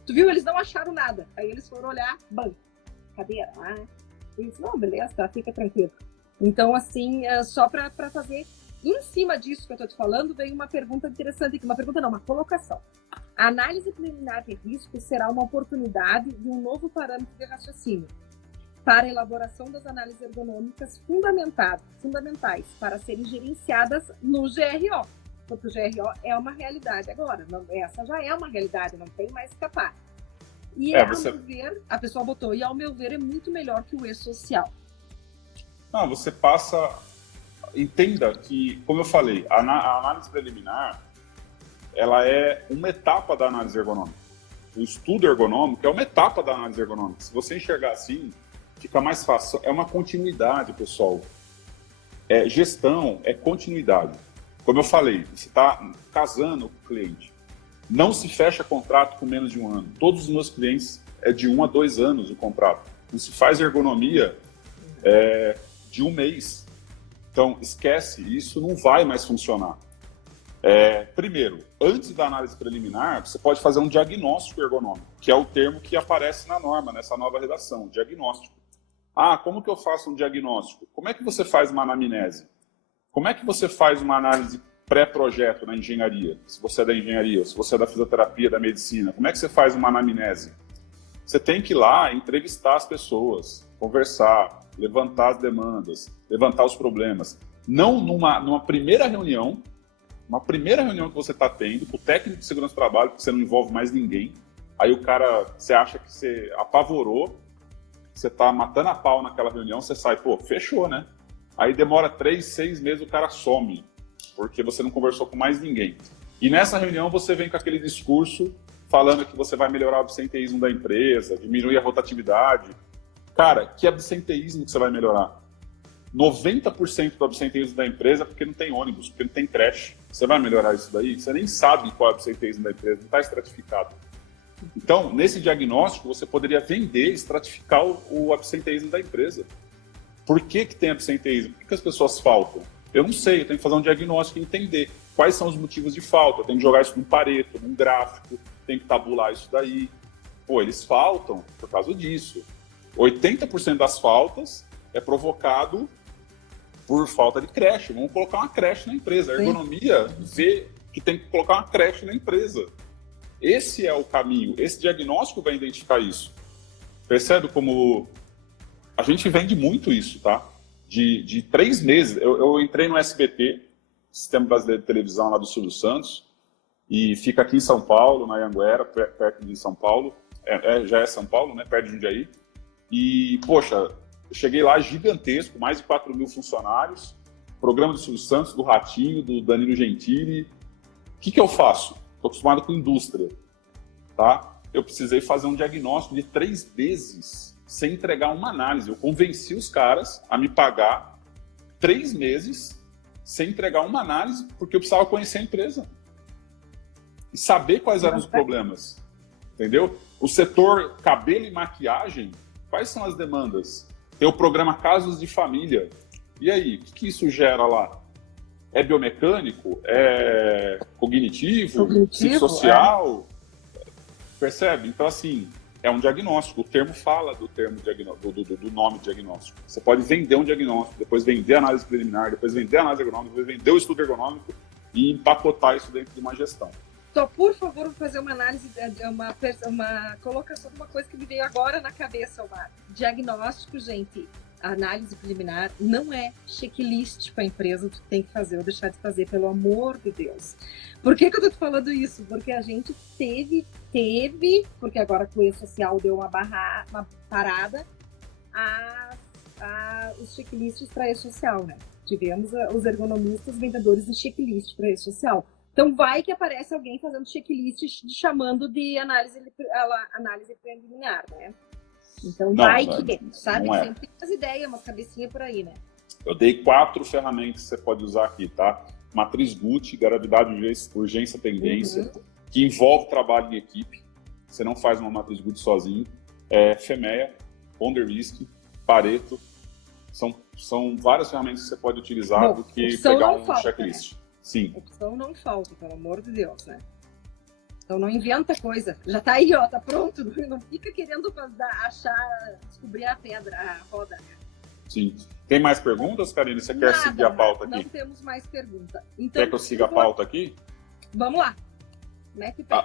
Tu viu, eles não acharam nada. Aí eles foram olhar, banco, cadeira, eu disse, não, beleza, tá, fica tranquilo. Então, assim, só pra fazer, em cima disso que eu tô te falando, veio uma pergunta interessante aqui, uma pergunta não, uma colocação. A análise preliminar de risco será uma oportunidade de um novo parâmetro de raciocínio para a elaboração das análises ergonômicas fundamentais para serem gerenciadas no GRO, porque o GRO é uma realidade agora, essa já é uma realidade, não tem mais escapar. E ao meu ver, a pessoa botou, e ao meu ver é muito melhor que o E-Social. Não, você passa... Entenda que, como eu falei, a análise preliminar, ela é uma etapa da análise ergonômica. O estudo ergonômico é uma etapa da análise ergonômica. Se você enxergar assim, fica mais fácil. É uma continuidade, pessoal. Gestão é continuidade. Como eu falei, você está casando com o cliente. Não se fecha contrato com menos de 1 ano. Todos os meus clientes é de 1 a 2 anos o contrato. Não se faz ergonomia de 1 mês. Então, esquece, isso não vai mais funcionar. Primeiro, antes da análise preliminar, você pode fazer um diagnóstico ergonômico, que é o termo que aparece na norma, nessa nova redação, diagnóstico. Como que eu faço um diagnóstico? Como é que você faz uma anamnese? Como é que você faz uma análise pré-projeto na engenharia? Se você é da engenharia, ou se você é da fisioterapia, da medicina, como é que você faz uma anamnese? Você tem que ir lá entrevistar as pessoas, conversar, levantar as demandas, levantar os problemas. Não numa primeira reunião, que você está tendo, com o técnico de segurança do trabalho, que você não envolve mais ninguém, aí o cara, você acha que você apavorou, você está matando a pau naquela reunião, você sai, fechou, né? Aí demora 3, 6 meses, o cara some, porque você não conversou com mais ninguém. E nessa reunião você vem com aquele discurso falando que você vai melhorar o absenteísmo da empresa, diminuir a rotatividade. Cara, que absenteísmo que você vai melhorar? 90% do absenteísmo da empresa é porque não tem ônibus, porque não tem creche. Você vai melhorar isso daí? Você nem sabe qual é o absenteísmo da empresa, não está estratificado. Então, nesse diagnóstico, você poderia vender, estratificar o absenteísmo da empresa. Por que tem absenteísmo? Por que as pessoas faltam? Eu não sei, eu tenho que fazer um diagnóstico e entender quais são os motivos de falta. Eu tenho que jogar isso num Pareto, num gráfico, tenho que tabular isso daí. Eles faltam por causa disso. 80% das faltas é provocado por falta de creche. Vamos colocar uma creche na empresa. A ergonomia vê que tem que colocar uma creche na empresa. Esse é o caminho. Esse diagnóstico vai identificar isso. Percebe como a gente vende muito isso, tá? De 3 meses. Eu entrei no SBT, Sistema Brasileiro de Televisão, lá do Silvio Santos, e fica aqui em São Paulo, na Anhanguera, perto de São Paulo. Já é São Paulo, né? Perto de Jundiaí. E, poxa, eu cheguei lá gigantesco, mais de 4 mil funcionários, programa do Silvio Santos, do Ratinho, do Danilo Gentili. O que eu faço? Estou acostumado com indústria, tá? Eu precisei fazer um diagnóstico de 3 meses sem entregar uma análise. Eu convenci os caras a me pagar 3 meses sem entregar uma análise, porque eu precisava conhecer a empresa e saber quais eram os problemas, entendeu? O setor cabelo e maquiagem, quais são as demandas? Tem o programa Casos de Família. E aí, o que isso gera lá? É biomecânico? É cognitivo? Psicossocial? Percebe? Então, assim, é um diagnóstico. O termo fala do nome diagnóstico. Você pode vender um diagnóstico, depois vender análise preliminar, depois vender análise ergonômica, depois vender o estudo ergonômico e empacotar isso dentro de uma gestão. Então, por favor, vou fazer uma análise, uma colocação de uma coisa que me veio agora na cabeça, Omar. Diagnóstico, gente, a análise preliminar não é checklist para a empresa que tem que fazer ou deixar de fazer, pelo amor de Deus. Por que eu estou te falando isso? Porque a gente teve, porque agora com o E-Social deu uma parada, os checklists para E-Social, né? Tivemos os ergonomistas vendedores de checklist para rede social. Então, vai que aparece alguém fazendo checklist chamando de análise preliminar, né? Então, Não, vai que, sabe? não é. Sempre tem umas ideias, umas cabecinhas por aí, né? Eu dei 4 ferramentas que você pode usar aqui, tá? Matriz Gucci, gravidade, urgência, tendência, que envolve trabalho em equipe. Você não faz uma matriz Gucci sozinho. FEMEA, Ponder Risk, Pareto. São várias ferramentas que você pode utilizar do que pegar um checklist. Né? Sim. Opção não falta, pelo amor de Deus, né? Então não inventa coisa. Já tá aí, ó, tá pronto. Não fica querendo descobrir a pedra, a roda, né? Sim. Tem mais perguntas, Karine? Você quer seguir a pauta aqui? Não temos mais pergunta. Então, quer que eu siga a pauta aqui? Vamos lá.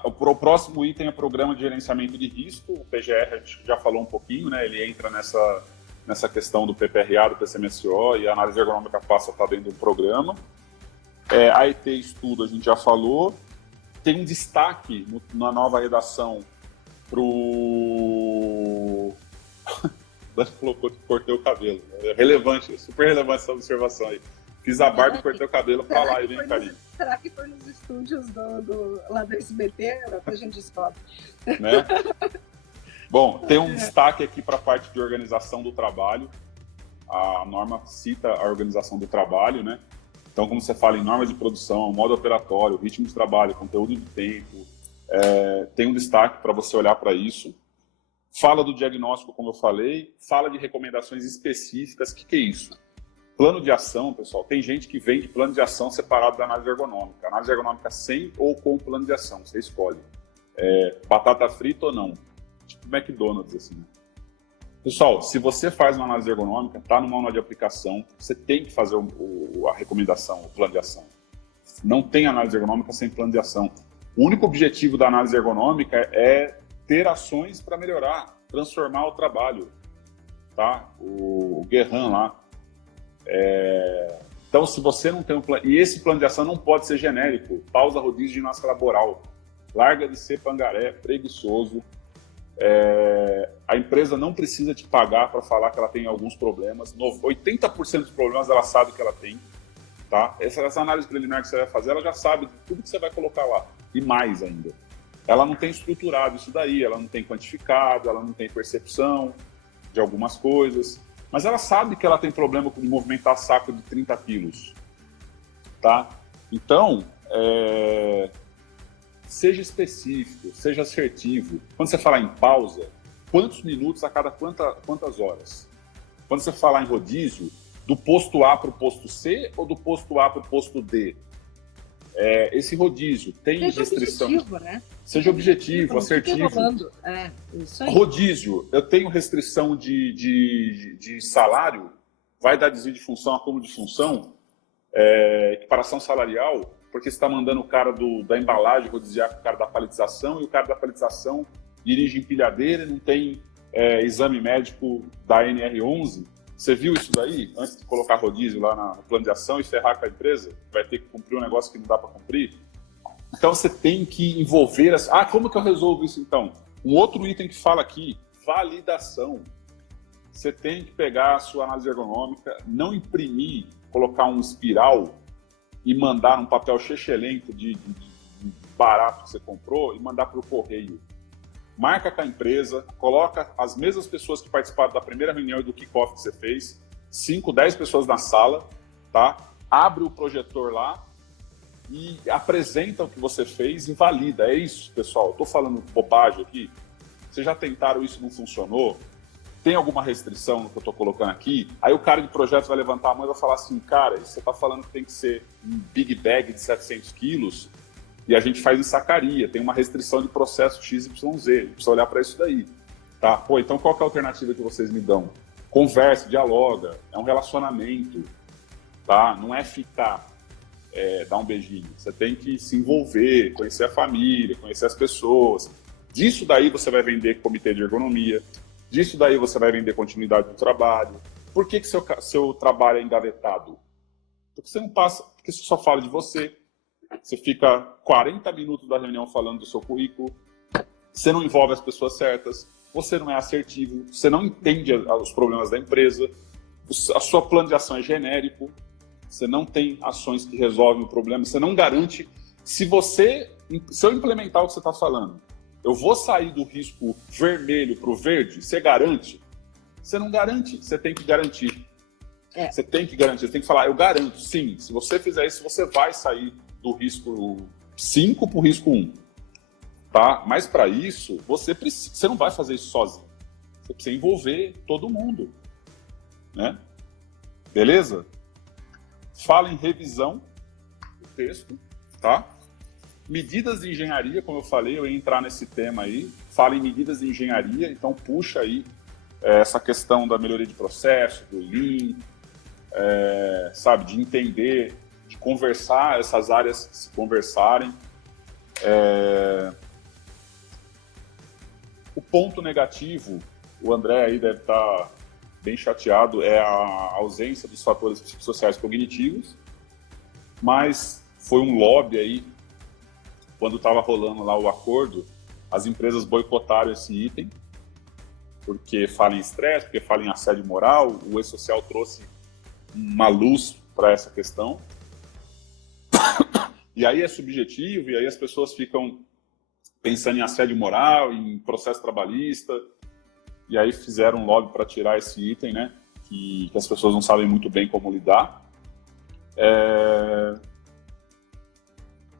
O próximo item é Programa de Gerenciamento de Risco. O PGR a gente já falou um pouquinho, né? Ele entra nessa questão do PPRA, do PCMSO, e a análise ergonômica passa a estar dentro do programa. A ET Estudo a gente já falou. Tem um destaque na nova redação para o... colocou que cortei o cabelo. É relevante, super relevante essa observação aí. Fiz a barba e cortei o cabelo pra lá, hein, Karine? Será que foi nos estúdios lá do SBT? A gente descobre. Né? Bom, tem um destaque aqui para a parte de organização do trabalho. A norma cita a organização do trabalho, né? Então, como você fala em normas de produção, modo operatório, ritmo de trabalho, conteúdo de tempo, tem um destaque para você olhar para isso. Fala do diagnóstico, como eu falei, fala de recomendações específicas. O que é isso? Plano de ação, pessoal. Tem gente que vende plano de ação separado da análise ergonômica. Análise ergonômica sem ou com plano de ação, você escolhe. Batata frita ou não. Tipo McDonald's, assim, né? Pessoal, se você faz uma análise ergonômica, está no manual de aplicação, você tem que fazer a recomendação, o plano de ação. Não tem análise ergonômica sem plano de ação. O único objetivo da análise ergonômica é ter ações para melhorar, transformar o trabalho. Tá? O Guerran lá. Então, se você não tem um plano... E esse plano de ação não pode ser genérico. Pausa, rodízio, ginástica laboral. Larga de ser pangaré, preguiçoso. A empresa não precisa te pagar para falar que ela tem alguns problemas. 80% dos problemas ela sabe que ela tem. Tá? Essa análise preliminar que você vai fazer, ela já sabe tudo que você vai colocar lá. E mais ainda. Ela não tem estruturado isso daí, ela não tem quantificado, ela não tem percepção de algumas coisas. Mas ela sabe que ela tem problema com movimentar saco de 30 quilos. Tá? Então, seja específico, seja assertivo. Quando você falar em pausa, quantos minutos a cada quantas horas? Quando você falar em rodízio, do posto A para o posto C ou do posto A para o posto D? Esse rodízio tem restrição. Objetivo, né? Seja objetivo, assertivo. Isso aí. Rodízio, eu tenho restrição de salário, vai dar desvio de função, acúmulo de função, equiparação salarial, porque você está mandando o cara da embalagem rodizar com o cara da paletização, e o cara da paletização dirige empilhadeira e não tem exame médico da NR11. Você viu isso daí? Antes de colocar rodízio lá no plano de ação e ferrar com a empresa, vai ter que cumprir um negócio que não dá para cumprir. Então você tem que envolver... como que eu resolvo isso então? Um outro item que fala aqui, validação. Você tem que pegar a sua análise ergonômica, não imprimir, colocar um espiral e mandar um papel chechelento de barato que você comprou e mandar para o correio. Marca com a empresa, coloca as mesmas pessoas que participaram da primeira reunião e do kickoff que você fez, 5, 10 pessoas na sala, tá? Abre o projetor lá e apresenta o que você fez e valida. É isso, pessoal. Estou falando bobagem aqui. Vocês já tentaram isso e não funcionou? Tem alguma restrição no que eu estou colocando aqui? Aí o cara de projeto vai levantar a mão e vai falar assim, cara, você está falando que tem que ser um big bag de 700 quilos e a gente faz em sacaria, tem uma restrição de processo XYZ, precisa olhar para isso daí. Tá? Pô, então qual que é a alternativa que vocês me dão? Conversa, dialoga, é um relacionamento, tá? Não é ficar, dar um beijinho. Você tem que se envolver, conhecer a família, conhecer as pessoas. Disso daí você vai vender comitê de ergonomia, disso daí você vai vender continuidade do trabalho. Por que seu trabalho é engavetado? Porque você não passa, porque você só fala de você. Você fica 40 minutos da reunião falando do seu currículo, você não envolve as pessoas certas, você não é assertivo, você não entende os problemas da empresa, a sua plano de ação é genérico, você não tem ações que resolvem o problema, você não garante. Se eu implementar o que você está falando, eu vou sair do risco vermelho para o verde, você garante? Você não garante, você tem que garantir. Você tem que garantir, você tem que falar, eu garanto, sim, se você fizer isso, você vai sair do risco 5 para o risco 1. Tá? Mas para isso, você não vai fazer isso sozinho. Você precisa envolver todo mundo. Né? Beleza? Fala em revisão do texto, tá? Medidas de engenharia, como eu falei, eu ia entrar nesse tema aí. Fala em medidas de engenharia, então puxa aí essa questão da melhoria de processo, do Lean, sabe, de entender, de conversar, essas áreas se conversarem. O ponto negativo, o André aí deve estar bem chateado, é a ausência dos fatores psicossociais cognitivos, mas foi um lobby aí, quando estava rolando lá o acordo, as empresas boicotaram esse item, porque fala em estresse, porque fala em assédio moral, o E-Social trouxe uma luz para essa questão, e aí é subjetivo, e aí as pessoas ficam pensando em assédio moral, em processo trabalhista, e aí fizeram um lobby para tirar esse item, né? Que as pessoas não sabem muito bem como lidar.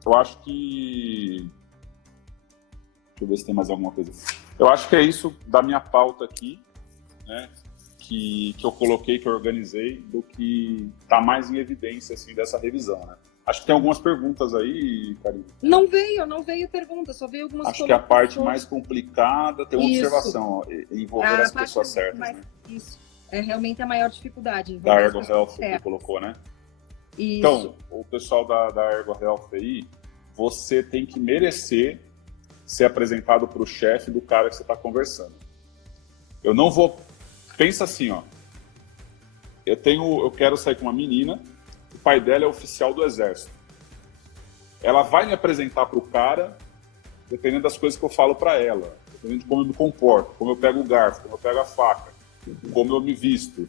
Eu acho que... Deixa eu ver se tem mais alguma coisa. Eu acho que é isso da minha pauta aqui, né? Que eu coloquei, que eu organizei, do que está mais em evidência, assim, dessa revisão, né? Acho que tem algumas perguntas aí, Karine. Não veio pergunta, só veio algumas Acho que a parte mais complicada tem uma observação, ó, envolver as pessoas certas, né? Isso, é realmente a maior dificuldade. Da Ergo Health que colocou, né? Isso. Então, o pessoal da Ergo Health aí, você tem que merecer ser apresentado para o chefe do cara que você está conversando. Eu não vou... Pensa assim, ó. Eu quero sair com uma menina, o pai dela é oficial do exército. Ela vai me apresentar para o cara, dependendo das coisas que eu falo para ela, dependendo de como eu me comporto, como eu pego o garfo, como eu pego a faca, como eu me visto.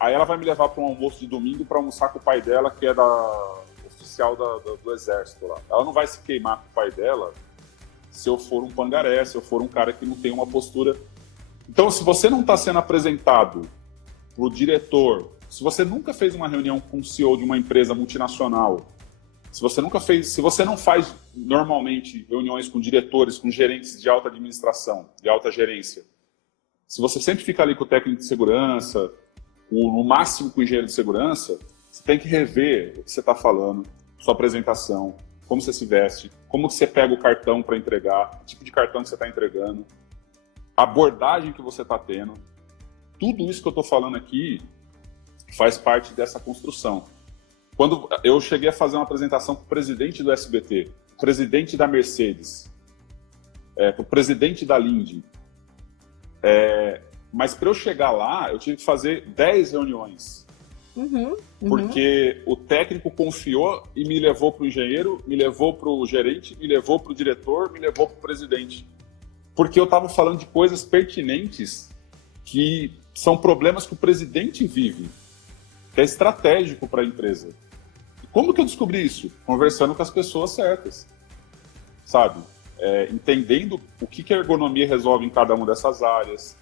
Aí ela vai me levar para um almoço de domingo para almoçar com o pai dela, que é oficial do exército lá. Ela não vai se queimar com o pai dela se eu for um pangaré, se eu for um cara que não tem uma postura. Então, se você não está sendo apresentado para o diretor, se você nunca fez uma reunião com o CEO de uma empresa multinacional, se você não faz normalmente reuniões com diretores, com gerentes de alta administração, de alta gerência, se você sempre fica ali com o técnico de segurança, no máximo com o engenheiro de segurança, você tem que rever o que você está falando, sua apresentação, como você se veste, como você pega o cartão para entregar, o tipo de cartão que você está entregando, a abordagem que você está tendo. Tudo isso que eu estou falando aqui faz parte dessa construção. Quando eu cheguei a fazer uma apresentação para o presidente do SBT, presidente da Mercedes, para o presidente da Linde, mas para eu chegar lá, eu tive que fazer 10 reuniões. Porque o técnico confiou e me levou para o engenheiro, me levou para o gerente, me levou para o diretor, me levou para o presidente. Porque eu estava falando de coisas pertinentes que são problemas que o presidente vive, que é estratégico para a empresa. E como que eu descobri isso? Conversando com as pessoas certas, sabe? Entendendo o que a ergonomia resolve em cada uma dessas áreas,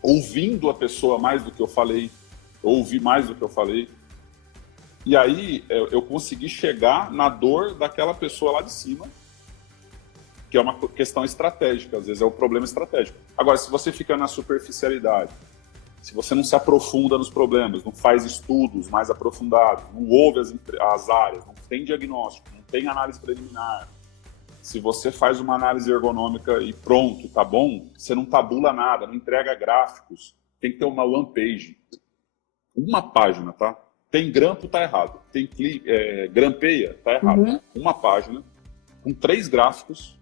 ouvindo a pessoa mais do que eu falei, ouvi mais do que eu falei. E aí eu consegui chegar na dor daquela pessoa lá de cima, que é uma questão estratégica, às vezes é um problema estratégico. Agora, se você fica na superficialidade, se você não se aprofunda nos problemas, não faz estudos mais aprofundados, não ouve as áreas, não tem diagnóstico, não tem análise preliminar, se você faz uma análise ergonômica e pronto, tá bom, você não tabula nada, não entrega gráficos, tem que ter uma one page. Uma página, tá? Tem grampo, tá errado. Tem grampeia, tá errado. Uma página com 3 gráficos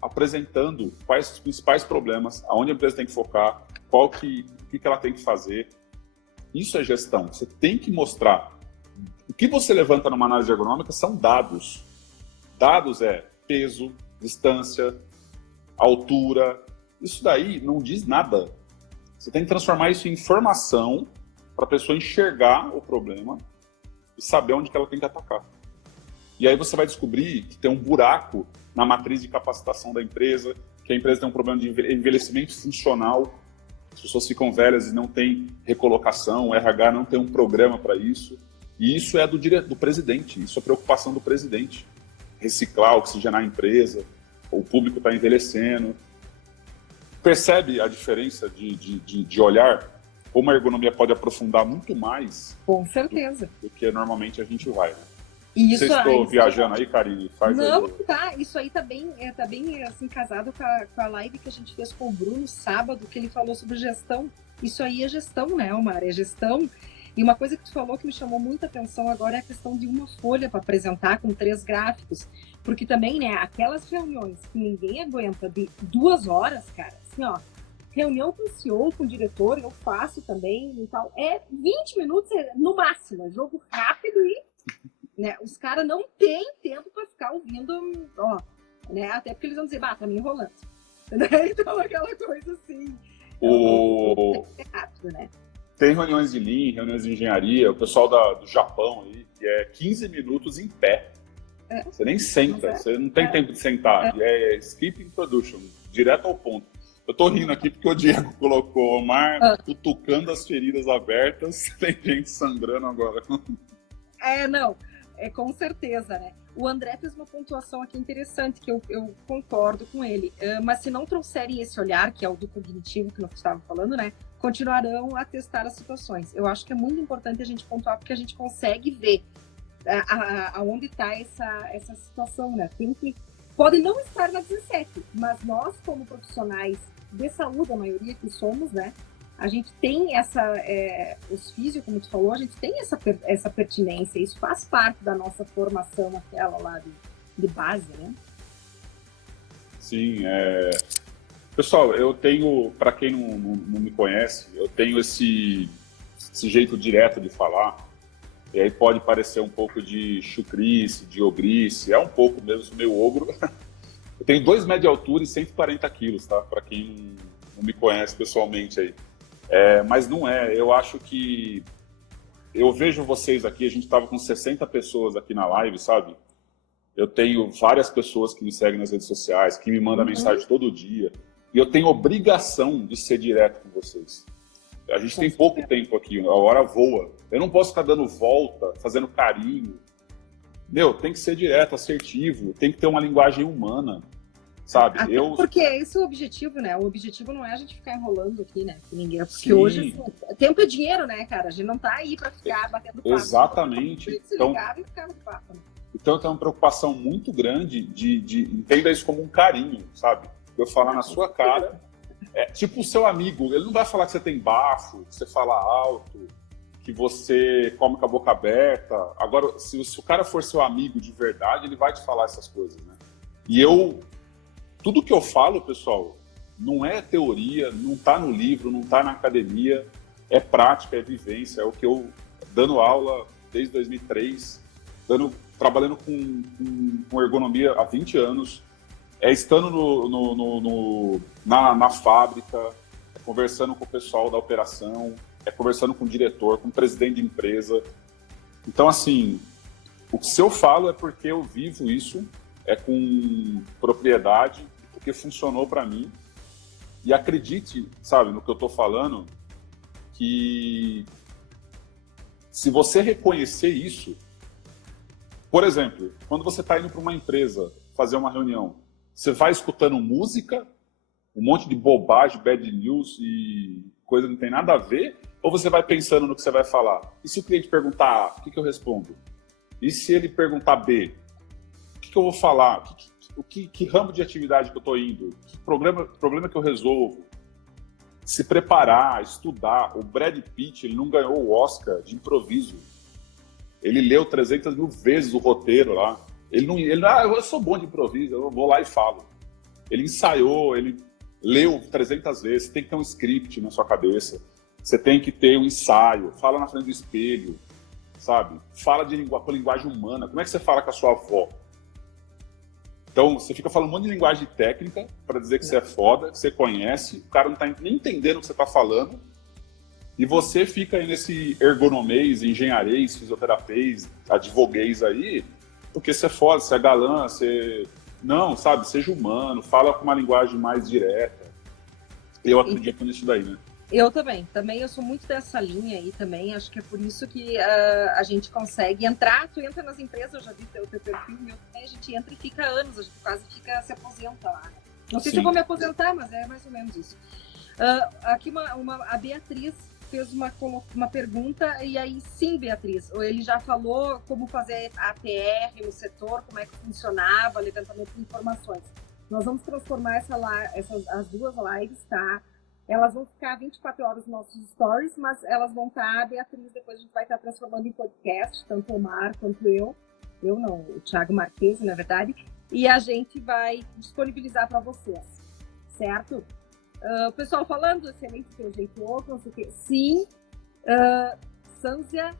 apresentando quais os principais problemas, aonde a empresa tem que focar, o que ela tem que fazer. Isso é gestão. Você tem que mostrar. O que você levanta numa análise ergonômica são dados. Dados é peso, distância, altura. Isso daí não diz nada. Você tem que transformar isso em informação para a pessoa enxergar o problema e saber onde que ela tem que atacar. E aí você vai descobrir que tem um buraco na matriz de capacitação da empresa, que a empresa tem um problema de envelhecimento funcional, as pessoas ficam velhas e não tem recolocação, o RH não tem um programa para isso. E isso é do presidente, isso é preocupação do presidente. Reciclar, oxigenar a empresa, o público está envelhecendo. Percebe a diferença de olhar? Como a ergonomia pode aprofundar muito mais. Com certeza. Do que normalmente a gente vai, né? Isso, Vocês estão viajando aí, Karine? Não, aí. tá. Isso aí tá bem assim, casado com a live que a gente fez com o Bruno sábado, que ele falou sobre gestão. Isso aí é gestão, né, Omar? É gestão. E uma coisa que tu falou que me chamou muita atenção agora é a questão de uma folha para apresentar com 3 gráficos. Porque também, né, aquelas reuniões que ninguém aguenta de 2 horas, cara, assim, ó, reunião com o CEO, com o diretor, eu faço também e tal. É 20 minutos no máximo, é jogo rápido e, né, os caras não têm tempo para ficar ouvindo, ó, né, até porque eles vão dizer, tá me enrolando. Então, aquela coisa assim. É rápido, né? Tem reuniões de Lean, reuniões de engenharia, o pessoal do Japão aí, que é 15 minutos em pé. Você nem senta, você não tem tempo de sentar. É skipping production, direto ao ponto. Eu tô rindo aqui porque o Diego colocou o Omar cutucando as feridas abertas, tem gente sangrando agora. Não, com certeza, né? O André fez uma pontuação aqui interessante, que eu concordo com ele. Mas se não trouxerem esse olhar, que é o do cognitivo que nós estávamos falando, né? Continuarão a testar as situações. Eu acho que é muito importante a gente pontuar, porque a gente consegue ver aonde está essa situação, né? Pode não estar na 17, mas nós, como profissionais de saúde, a maioria que somos, né? A gente tem os físicos, como tu falou, a gente tem essa pertinência, isso faz parte da nossa formação, aquela lá de base, né? Sim, Pessoal, eu tenho, para quem não me conhece, eu tenho esse jeito direto de falar, e aí pode parecer um pouco de chucrice, de ogrice, é um pouco mesmo meio ogro. Eu tenho 2 metros de altura e 140 quilos, tá? Para quem não me conhece pessoalmente aí. Mas não é, eu acho que... Eu vejo vocês aqui, a gente estava com 60 pessoas aqui na live, sabe? Eu tenho várias pessoas que me seguem nas redes sociais, que me mandam mensagem todo dia. E eu tenho obrigação de ser direto com vocês. A gente tem pouco tempo aqui, a hora voa. Eu não posso ficar dando volta, fazendo carinho. Tem que ser direto, assertivo, tem que ter uma linguagem humana, sabe? Porque esse é o objetivo, né? O objetivo não é a gente ficar enrolando aqui, né? Porque Sim. hoje, assim, tempo é dinheiro, né, cara? A gente não tá aí para ficar batendo papo. Exatamente. Então, e ficar no papo, né? Então eu tenho uma preocupação muito grande de entenda isso como um carinho, sabe? Eu falar na sua cara, tipo o seu amigo, ele não vai falar que você tem bafo, que você fala alto, que você come com a boca aberta. Agora, se o cara for seu amigo de verdade, ele vai te falar essas coisas, né? E tudo que eu falo, pessoal, não é teoria, não tá no livro, não tá na academia, é prática, é vivência, é o que eu, dando aula desde 2003, trabalhando com ergonomia há 20 anos, estando na fábrica, conversando com o pessoal da operação, conversando com o diretor, com o presidente de empresa. Então, assim, o que eu falo é porque eu vivo isso, com propriedade, porque funcionou para mim. E acredite, sabe, no que eu estou falando, que se você reconhecer isso, por exemplo, quando você está indo para uma empresa fazer uma reunião, você vai escutando música, um monte de bobagem, bad news e coisa que não tem nada a ver, ou você vai pensando no que você vai falar? E se o cliente perguntar A, o que eu respondo? E se ele perguntar B, o que eu vou falar? Que ramo de atividade que eu estou indo? Que problema que eu resolvo? Se preparar, estudar. O Brad Pitt, ele não ganhou o Oscar de improviso. Ele leu 300 mil vezes o roteiro lá. Eu sou bom de improviso, eu vou lá e falo. Ele ensaiou, ele leu 300 vezes, você tem que ter um script na sua cabeça, você tem que ter um ensaio, fala na frente do espelho, sabe? Fala com linguagem humana. Como é que você fala com a sua avó? Então, você fica falando um monte de linguagem técnica para dizer que você é foda, que você conhece, o cara não está nem entendendo o que você está falando, E você fica aí nesse ergonomês, engenharês, fisioterapês, advoguês aí, porque você é foda, você é galã, você... Não, sabe? Seja humano, fala com uma linguagem mais direta. Eu acredito nisso daí, né? Eu também eu sou muito dessa linha aí também, acho que é por isso que a gente consegue entrar, tu entra nas empresas, eu já vi teu perfil, meu, a gente entra e fica anos, a gente quase se aposenta lá, né? Não sei se eu vou me aposentar, mas é mais ou menos isso. Aqui a Beatriz fez uma pergunta, e aí sim, Beatriz, ele já falou como fazer APR no setor, como é que funcionava, levantamento de informações. Nós vamos transformar as duas lives, tá? Elas vão ficar 24 horas nos nossos stories, mas elas vão estar, Beatriz, depois a gente vai estar transformando em podcast, tanto o Mar quanto eu não, o Thiago Marquesi, na verdade, e a gente vai disponibilizar para vocês, certo? O pessoal falando, excelente teu jeito outro, não sei o quê. Sim, Sanzia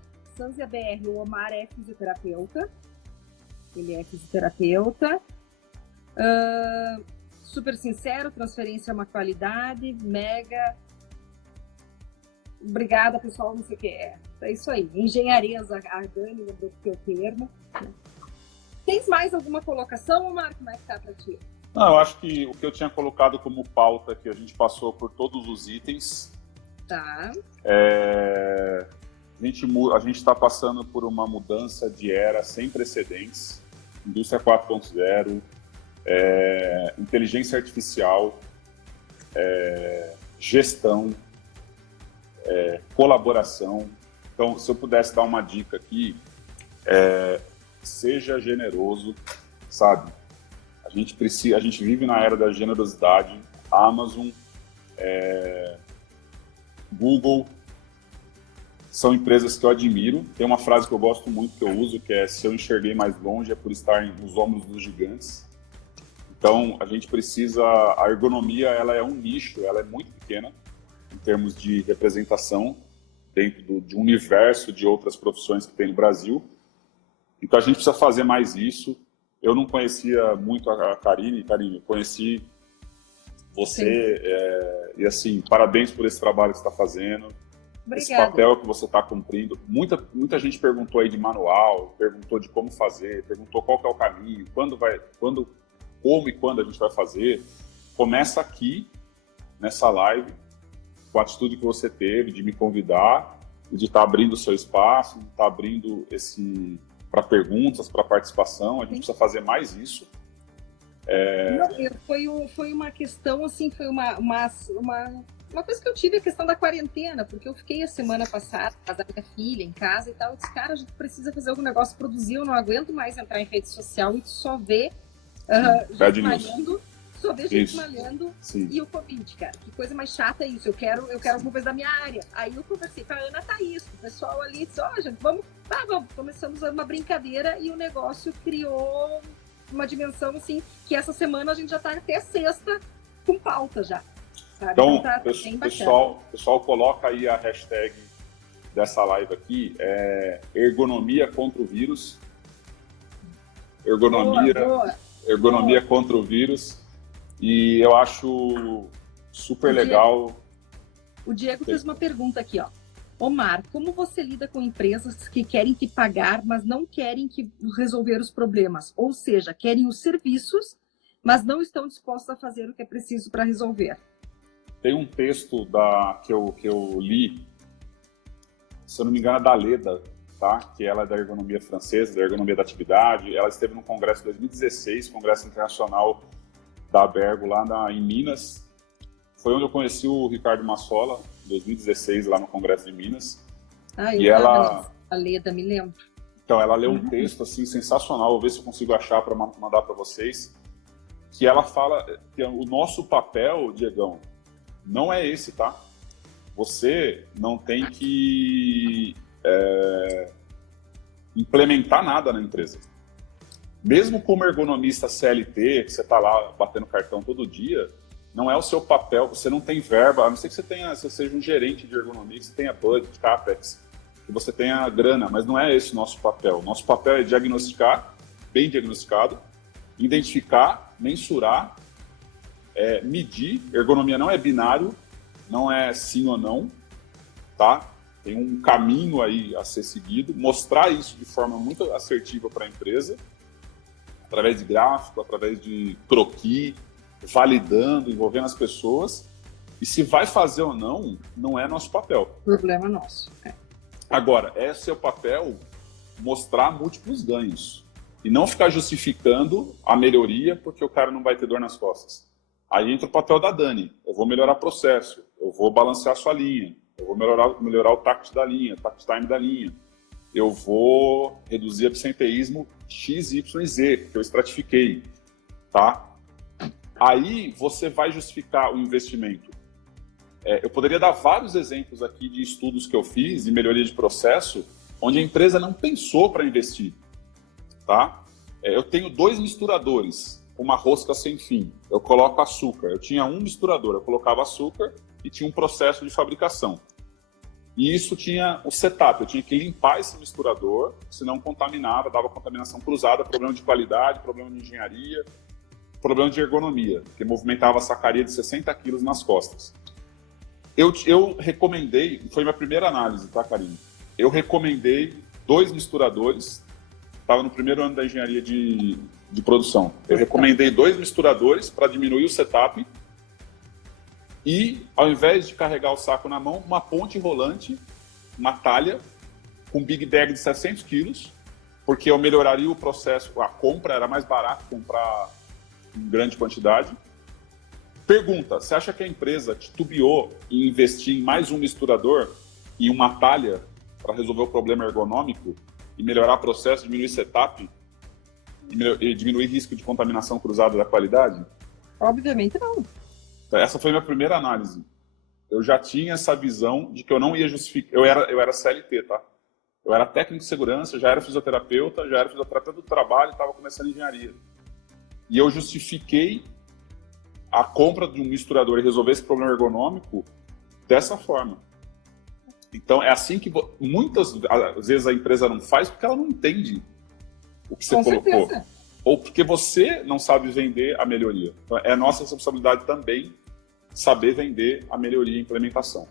BR, o Omar é fisioterapeuta, ele é fisioterapeuta. Super sincero, transferência é uma qualidade, mega. Obrigada, pessoal, não sei o que é isso aí. Engenharias, a Dani lembrou do teu termo. Tens mais alguma colocação, Omar? Como é que tá pra ti? Não, eu acho que o que eu tinha colocado como pauta, que a gente passou por todos os itens. Tá. A gente está passando por uma mudança de era sem precedentes. Indústria 4.0, inteligência artificial, gestão, colaboração. Então, se eu pudesse dar uma dica aqui, seja generoso, sabe? A gente vive na era da generosidade. Amazon, Google, são empresas que eu admiro. Tem uma frase que eu gosto muito, que eu uso, que é: se eu enxerguei mais longe é por estar nos ombros dos gigantes. Então, a gente precisa... A ergonomia, ela é um nicho, ela é muito pequena em termos de representação dentro de um universo de outras profissões que tem no Brasil. Então, a gente precisa fazer mais isso. Eu não conhecia muito a Karine. Karine, eu conheci você e, assim, parabéns por esse trabalho que você está fazendo. Obrigada. Esse papel que você está cumprindo. Muita gente perguntou aí de manual, perguntou de como fazer, perguntou qual que é o caminho, como e quando a gente vai fazer. Começa aqui, nessa live, com a atitude que você teve de me convidar e de estar abrindo o seu espaço, de estar abrindo para perguntas, para participação. A gente precisa fazer mais isso. Foi uma questão, assim, foi uma coisa que eu tive, a questão da quarentena, porque eu fiquei a semana passada, com a minha filha em casa e tal, eu disse, cara, a gente precisa fazer algum negócio, produzir, eu não aguento mais entrar em rede social e só ver gente malhando, gente malhando e o Covid, cara. Que coisa mais chata é isso. Eu quero alguma coisa da minha área. Aí eu conversei com a Ana Thaís, o pessoal ali disse, gente, vamos. Começamos uma brincadeira e o negócio criou uma dimensão, assim, que essa semana a gente já tá até sexta com pauta já. Sabe? Então, tá pessoal, coloca aí a hashtag dessa live aqui, ergonomia contra o vírus. Ergonomia contra o vírus. E eu acho super legal. O Diego fez uma pergunta aqui, ó. Omar, como você lida com empresas que querem te pagar, mas não querem resolver os problemas? Ou seja, querem os serviços, mas não estão dispostos a fazer o que é preciso para resolver. Tem um texto que eu li, se eu não me engano, é da Leda, tá? Que ela é da ergonomia francesa, da ergonomia da atividade. Ela esteve no congresso de 2016, Congresso Internacional da Abergo, lá em Minas. Foi onde eu conheci o Ricardo Massola, em 2016, lá no Congresso de Minas. A Leda, me lembro. Então, ela leu um texto assim, sensacional, vou ver se eu consigo achar para mandar para vocês, que ela fala que o nosso papel, Diegão, não é esse, tá? Você não tem que implementar nada na empresa. Mesmo como ergonomista CLT, que você está lá batendo cartão todo dia, não é o seu papel, você não tem verba, a não ser que você seja um gerente de ergonomia, que você tenha budget, CAPEX, que você tenha grana, mas não é esse o nosso papel. Nosso papel é diagnosticar, bem diagnosticado, identificar, mensurar, medir. Ergonomia não é binário, não é sim ou não, tá? Tem um caminho aí a ser seguido, mostrar isso de forma muito assertiva para a empresa, através de gráfico, através de croquis, validando, envolvendo as pessoas. E se vai fazer ou não, não é nosso papel. Problema nosso. Agora, é seu papel mostrar múltiplos ganhos e não ficar justificando a melhoria porque o cara não vai ter dor nas costas. Aí entra o papel da Dani. Eu vou melhorar o processo, eu vou balancear a sua linha, eu vou melhorar o tact da linha, o tact time da linha. Eu vou reduzir absenteísmo X, Y e Z, que eu estratifiquei, tá? Aí você vai justificar o investimento. Eu poderia dar vários exemplos aqui de estudos que eu fiz de melhoria de processo, onde a empresa não pensou para investir, tá? Eu tenho 2 misturadores, uma rosca sem fim. Eu coloco açúcar. Eu tinha um misturador, eu colocava açúcar e tinha um processo de fabricação. E isso tinha o setup, eu tinha que limpar esse misturador, senão contaminava, dava contaminação cruzada, problema de qualidade, problema de engenharia, problema de ergonomia, porque movimentava a sacaria de 60 quilos nas costas. Eu recomendei, foi minha primeira análise, tá, Karine? Eu recomendei 2 misturadores, estava no primeiro ano da engenharia de produção. Eu recomendei 2 misturadores para diminuir o setup e, ao invés de carregar o saco na mão, uma ponte rolante, uma talha, com big bag de 700 quilos, porque eu melhoraria o processo, a compra era mais barato comprar em grande quantidade. Pergunta, você acha que a empresa titubeou em investir em mais um misturador e uma talha para resolver o problema ergonômico e melhorar o processo, diminuir setup e diminuir risco de contaminação cruzada da qualidade? Obviamente não. Essa foi a minha primeira análise. Eu já tinha essa visão de que eu não ia justificar. Eu era CLT, tá? Eu era técnico de segurança, já era fisioterapeuta do trabalho e estava começando engenharia. E eu justifiquei a compra de um misturador e resolver esse problema ergonômico dessa forma. Então, é assim que muitas vezes a empresa não faz porque ela não entende o que você colocou. Certeza. Ou porque você não sabe vender a melhoria. Então, é nossa responsabilidade também saber vender a melhoria e implementação.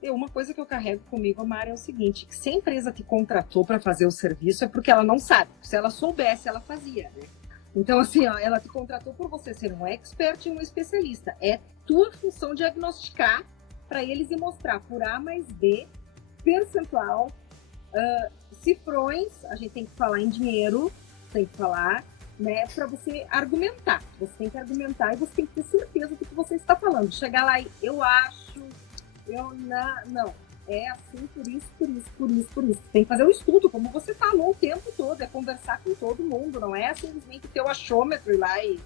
Uma coisa que eu carrego comigo, Mari, é o seguinte, que se a empresa te contratou para fazer o serviço é porque ela não sabe. Se ela soubesse, ela fazia, né? Então, assim, ó, ela te contratou por você ser um expert e um especialista. É tua função diagnosticar para eles e mostrar por A mais B, percentual, cifrões, a gente tem que falar em dinheiro, tem que falar, né, para você argumentar. Você tem que argumentar e você tem que ter certeza do que você está falando. Chegar lá e eu acho, não. É assim, por isso. Tem que fazer um estudo, como você falou o tempo todo, é conversar com todo mundo, não é simplesmente ter o achômetro lá e...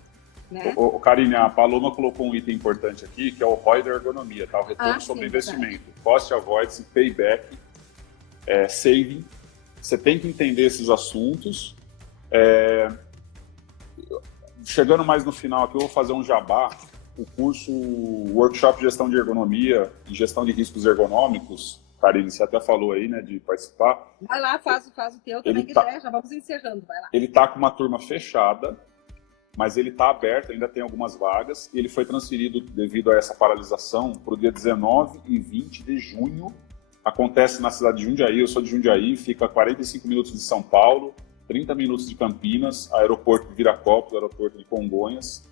Né? Karine, a Paloma colocou um item importante aqui, que é o ROI da ergonomia, tá? O retorno sobre investimento. Cost avoidance, payback, saving. Você tem que entender esses assuntos. Chegando mais no final aqui, eu vou fazer um jabá. O curso Workshop de Gestão de Ergonomia e Gestão de Riscos Ergonômicos, Karine, você até falou aí, né, de participar. Vai lá, faz o teu também, já vamos encerrando, vai lá. Ele está com uma turma fechada, mas ele está aberto, ainda tem algumas vagas, e ele foi transferido devido a essa paralisação para o dia 19 e 20 de junho. Acontece na cidade de Jundiaí, eu sou de Jundiaí, fica a 45 minutos de São Paulo, 30 minutos de Campinas, aeroporto de Viracopos, aeroporto de Congonhas.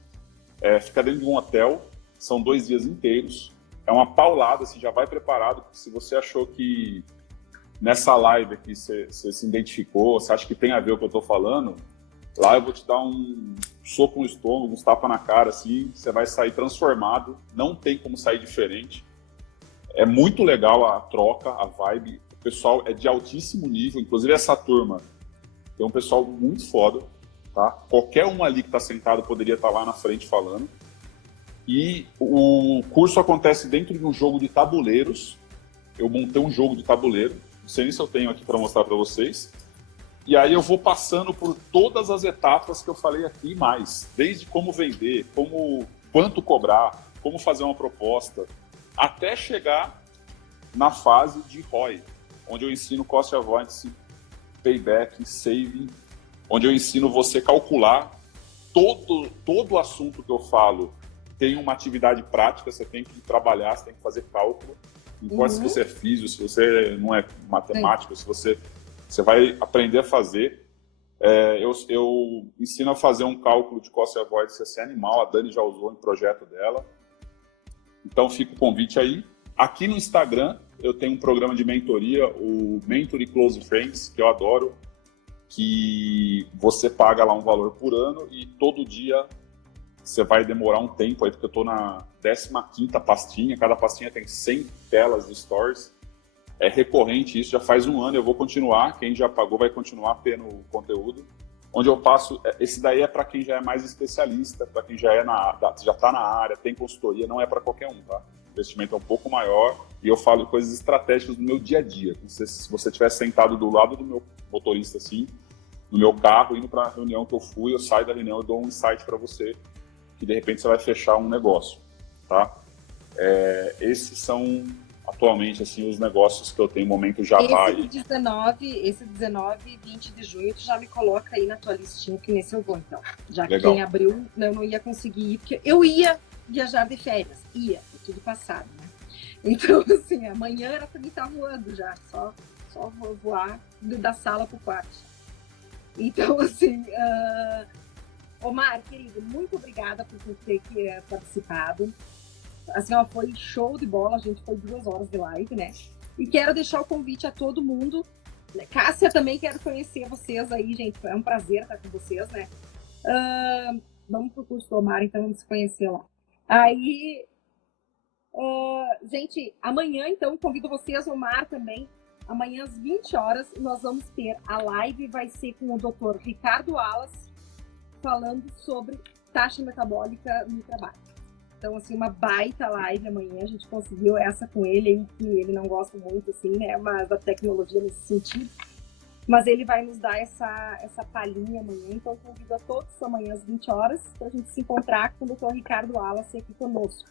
Fica dentro de um hotel, são 2 dias inteiros. É uma paulada, você já vai preparado, porque se você achou que nessa live aqui você se identificou, você acha que tem a ver com o que eu estou falando, lá eu vou te dar um soco no estômago, uns tapas na cara, assim, você vai sair transformado, não tem como sair diferente. É muito legal a troca, a vibe, o pessoal é de altíssimo nível, inclusive essa turma tem um pessoal muito foda, tá? Qualquer um ali que está sentado poderia estar lá na frente falando. E o curso acontece dentro de um jogo de tabuleiros. Eu montei um jogo de tabuleiro, não sei nem se eu tenho aqui para mostrar para vocês. E aí eu vou passando por todas as etapas que eu falei aqui e mais. Desde como vender, quanto cobrar, como fazer uma proposta, até chegar na fase de ROI, onde eu ensino Cost Avoidance, Payback, Saving, onde eu ensino você a calcular todo o assunto que eu falo. Tem uma atividade prática, você tem que trabalhar, você tem que fazer cálculo. Não importa se você é físico, se você não é matemático, se você vai aprender a fazer. Eu ensino a fazer um cálculo de cost avoidance assim, animal, a Dani já usou em projeto dela. Então fica o convite aí. Aqui no Instagram eu tenho um programa de mentoria, o Mentory Close Friends, que eu adoro, que você paga lá um valor por ano e todo dia você vai demorar um tempo aí, porque eu estou na 15ª pastinha, cada pastinha tem 100 telas de stories. É recorrente isso, já faz um ano, eu vou continuar, quem já pagou vai continuar tendo conteúdo, onde eu passo, esse daí é para quem já é mais especialista, para quem já está na área, tem consultoria, não é para qualquer um, tá? O investimento é um pouco maior e eu falo coisas estratégicas do meu dia a dia. Se você estiver sentado do lado do meu motorista, assim, no meu carro, indo para a reunião que eu fui, eu saio da reunião, eu dou um insight para você, que de repente você vai fechar um negócio, tá? Esses são atualmente assim os negócios que eu tenho, momento jabá. Esse 19 e 20 de junho, tu já me coloca aí na tua listinha, que nesse eu vou, então. Já que Legal. em abril eu não ia conseguir ir, porque eu ia viajar de férias, tudo passado, né? Então, assim, amanhã era pra mim estar voando já, só vou voar da sala pro quarto. Então, assim, Omar, querido, muito obrigada por ter participado. Assim, ó, foi show de bola, a gente foi 2 horas de live, né? E quero deixar o convite a todo mundo. Cássia, também quero conhecer vocês aí, gente. É um prazer estar com vocês, né? Vamos pro curso do Omar, então vamos se conhecer lá. Aí, gente, amanhã, então, convido vocês, Omar também. Amanhã às 20 horas, nós vamos ter a live, vai ser com o Dr. Ricardo Wallace, falando sobre taxa metabólica no trabalho. Então, assim, uma baita live amanhã, a gente conseguiu essa com ele, aí, que ele não gosta muito, assim, né, mas da tecnologia nesse sentido. Mas ele vai nos dar essa palhinha amanhã, então convido a todos amanhã às 20 horas para a gente se encontrar com o Dr. Ricardo Wallace aqui conosco.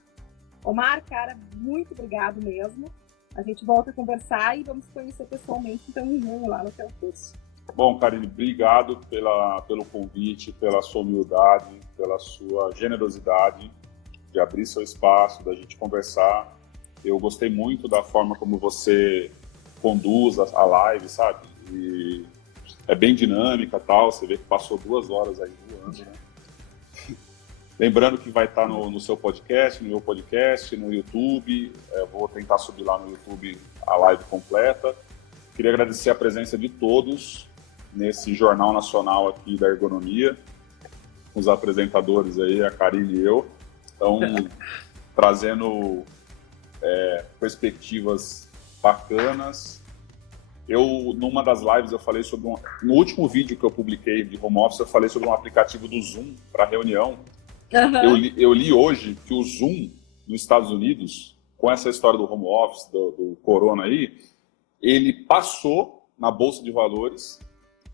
Omar, cara, muito obrigado mesmo. A gente volta a conversar e vamos conhecer pessoalmente, então, lá no teu curso. Bom, Karine, obrigado pelo convite, pela sua humildade, pela sua generosidade de abrir seu espaço, da gente conversar. Eu gostei muito da forma como você conduz a live, sabe? E é bem dinâmica e tal, você vê que passou 2 horas aí voando, né? Lembrando que vai estar no seu podcast, no meu podcast, no YouTube. Vou tentar subir lá no YouTube a live completa. Queria agradecer a presença de todos nesse Jornal Nacional aqui da Ergonomia, os apresentadores aí, a Karine e eu. Então, trazendo perspectivas bacanas. Numa das lives, eu falei sobre no último vídeo que eu publiquei de home office, eu falei sobre um aplicativo do Zoom para reunião. Uhum. Eu li hoje que o Zoom, nos Estados Unidos, com essa história do home office, do corona aí, ele passou na Bolsa de Valores,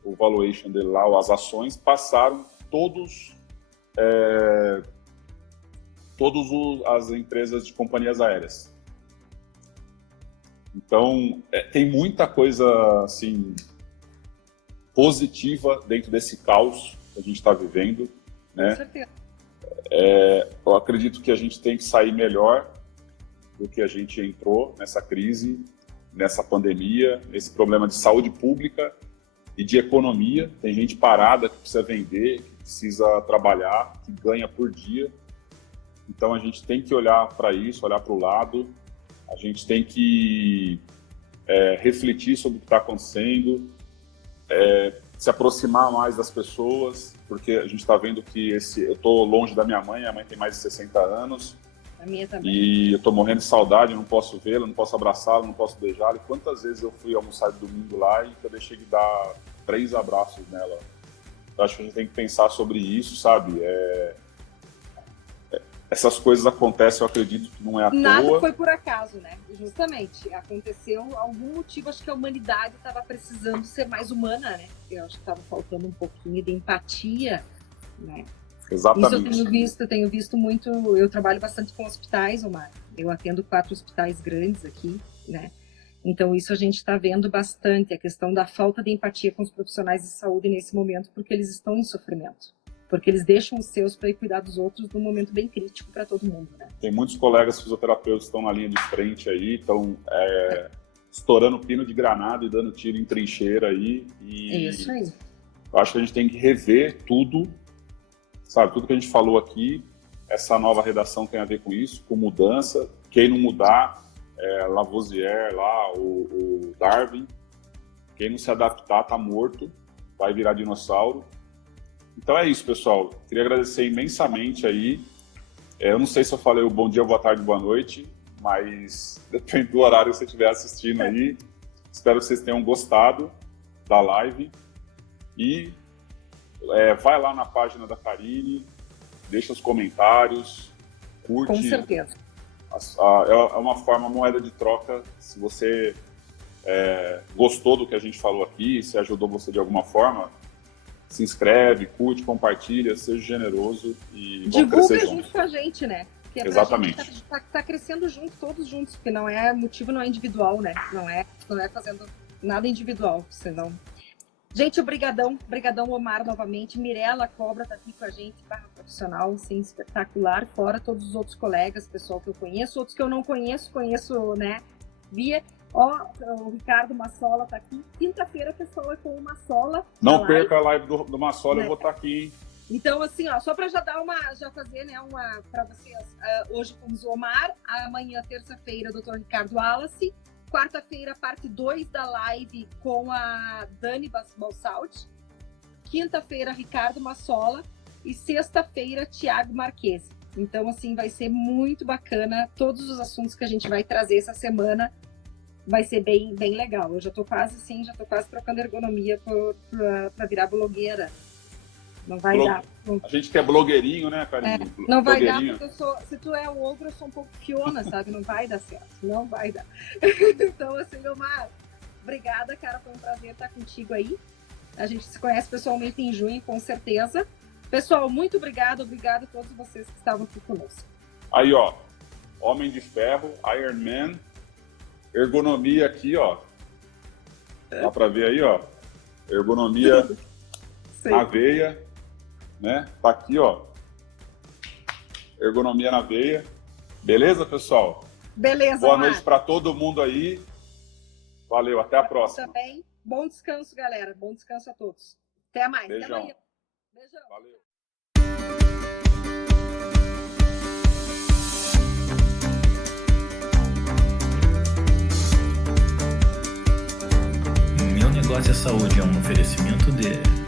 o valuation dele lá, as ações, passaram todas as empresas de companhias aéreas. Então, tem muita coisa assim, positiva dentro desse caos que a gente está vivendo, né? Com certeza. Eu acredito que a gente tem que sair melhor do que a gente entrou nessa crise, nessa pandemia, nesse problema de saúde pública e de economia. Tem gente parada que precisa vender, que precisa trabalhar, que ganha por dia. Então a gente tem que olhar para isso, olhar para o lado. A gente tem que refletir sobre o que está acontecendo, se aproximar mais das pessoas, porque a gente está vendo que eu estou longe da minha mãe tem mais de 60 anos. A minha também. E eu estou morrendo de saudade, eu não posso vê-la, não posso abraçá-la, não posso beijá-la. E quantas vezes eu fui almoçar de domingo lá e eu deixei de dar 3 abraços nela. Eu acho que a gente tem que pensar sobre isso, sabe? Essas coisas acontecem, eu acredito que não é à toa. Nada foi por acaso, né? Justamente, aconteceu algum motivo, acho que a humanidade estava precisando ser mais humana, né? Eu acho que estava faltando um pouquinho de empatia, né? Exatamente. Isso eu tenho visto muito, eu trabalho bastante com hospitais, Omar. Eu atendo 4 hospitais grandes aqui, né? Então isso a gente está vendo bastante, a questão da falta de empatia com os profissionais de saúde nesse momento, porque eles estão em sofrimento. porque eles deixam os seus para ir cuidar dos outros num momento bem crítico para todo mundo, né? Tem muitos colegas fisioterapeutas que estão na linha de frente aí, estão estourando pino de granada e dando tiro em trincheira aí. E isso aí. eu acho que a gente tem que rever tudo, sabe? Tudo que a gente falou aqui, essa nova redação tem a ver com isso, com mudança. Quem não mudar, Lavoisier lá, o Darwin, quem não se adaptar tá morto, vai virar dinossauro. Então é isso, pessoal. Queria agradecer imensamente aí. Eu não sei se eu falei o bom dia, boa tarde, boa noite, mas depende do horário que você estiver assistindo aí. Espero que vocês tenham gostado da live. E vai lá na página da Karine, deixa os comentários, curte. Com certeza. É uma forma, moeda de troca. Se você gostou do que a gente falou aqui, se ajudou você de alguma forma, se inscreve, curte, compartilha, seja generoso e vamos crescer junto com a gente, né? Porque exatamente. A gente tá crescendo junto, todos juntos, porque motivo não é individual, né? Não é fazendo nada individual, senão... Gente, obrigadão, Omar, novamente. Mirella Cobra tá aqui com a gente, barra profissional, assim, espetacular, fora todos os outros colegas, pessoal que eu conheço, outros que eu não conheço, né, via. O Ricardo Massola tá aqui. Quinta-feira, pessoal, é com o Massola. Não perca a live do Massola, eu vou estar aqui, hein? Então, assim, só para já fazer, né, para vocês, hoje fomos o Omar, amanhã, terça-feira, o Dr. Ricardo Wallace, quarta-feira, parte 2 da live com a Dani Balsaldi, quinta-feira, Ricardo Massola e sexta-feira, Thiago Marquesi. Então, assim, vai ser muito bacana, todos os assuntos que a gente vai trazer essa semana vai ser bem, bem legal. Eu já tô quase trocando ergonomia para virar blogueira. Não vai dar. A gente que é blogueirinho, né, Karine? Não vai dar, porque se tu é o ogro, eu sou um pouco Fiona, sabe? Não vai dar certo. Não vai dar. Então, assim, Omar, obrigada, cara. Foi um prazer estar contigo aí. A gente se conhece pessoalmente em junho, com certeza. Pessoal, muito obrigado a todos vocês que estavam aqui conosco. Aí, Homem de Ferro, Iron Man, ergonomia aqui, Dá pra ver aí, ergonomia na veia, né? Tá aqui, ergonomia na veia. Beleza, pessoal? Beleza, Boa noite pra todo mundo aí. Valeu, até a próxima. Também. Bom descanso, galera. Bom descanso a todos. Até mais. Beijão. Até amanhã. Beijão. Valeu. Meu Negócio é Saúde é um oferecimento de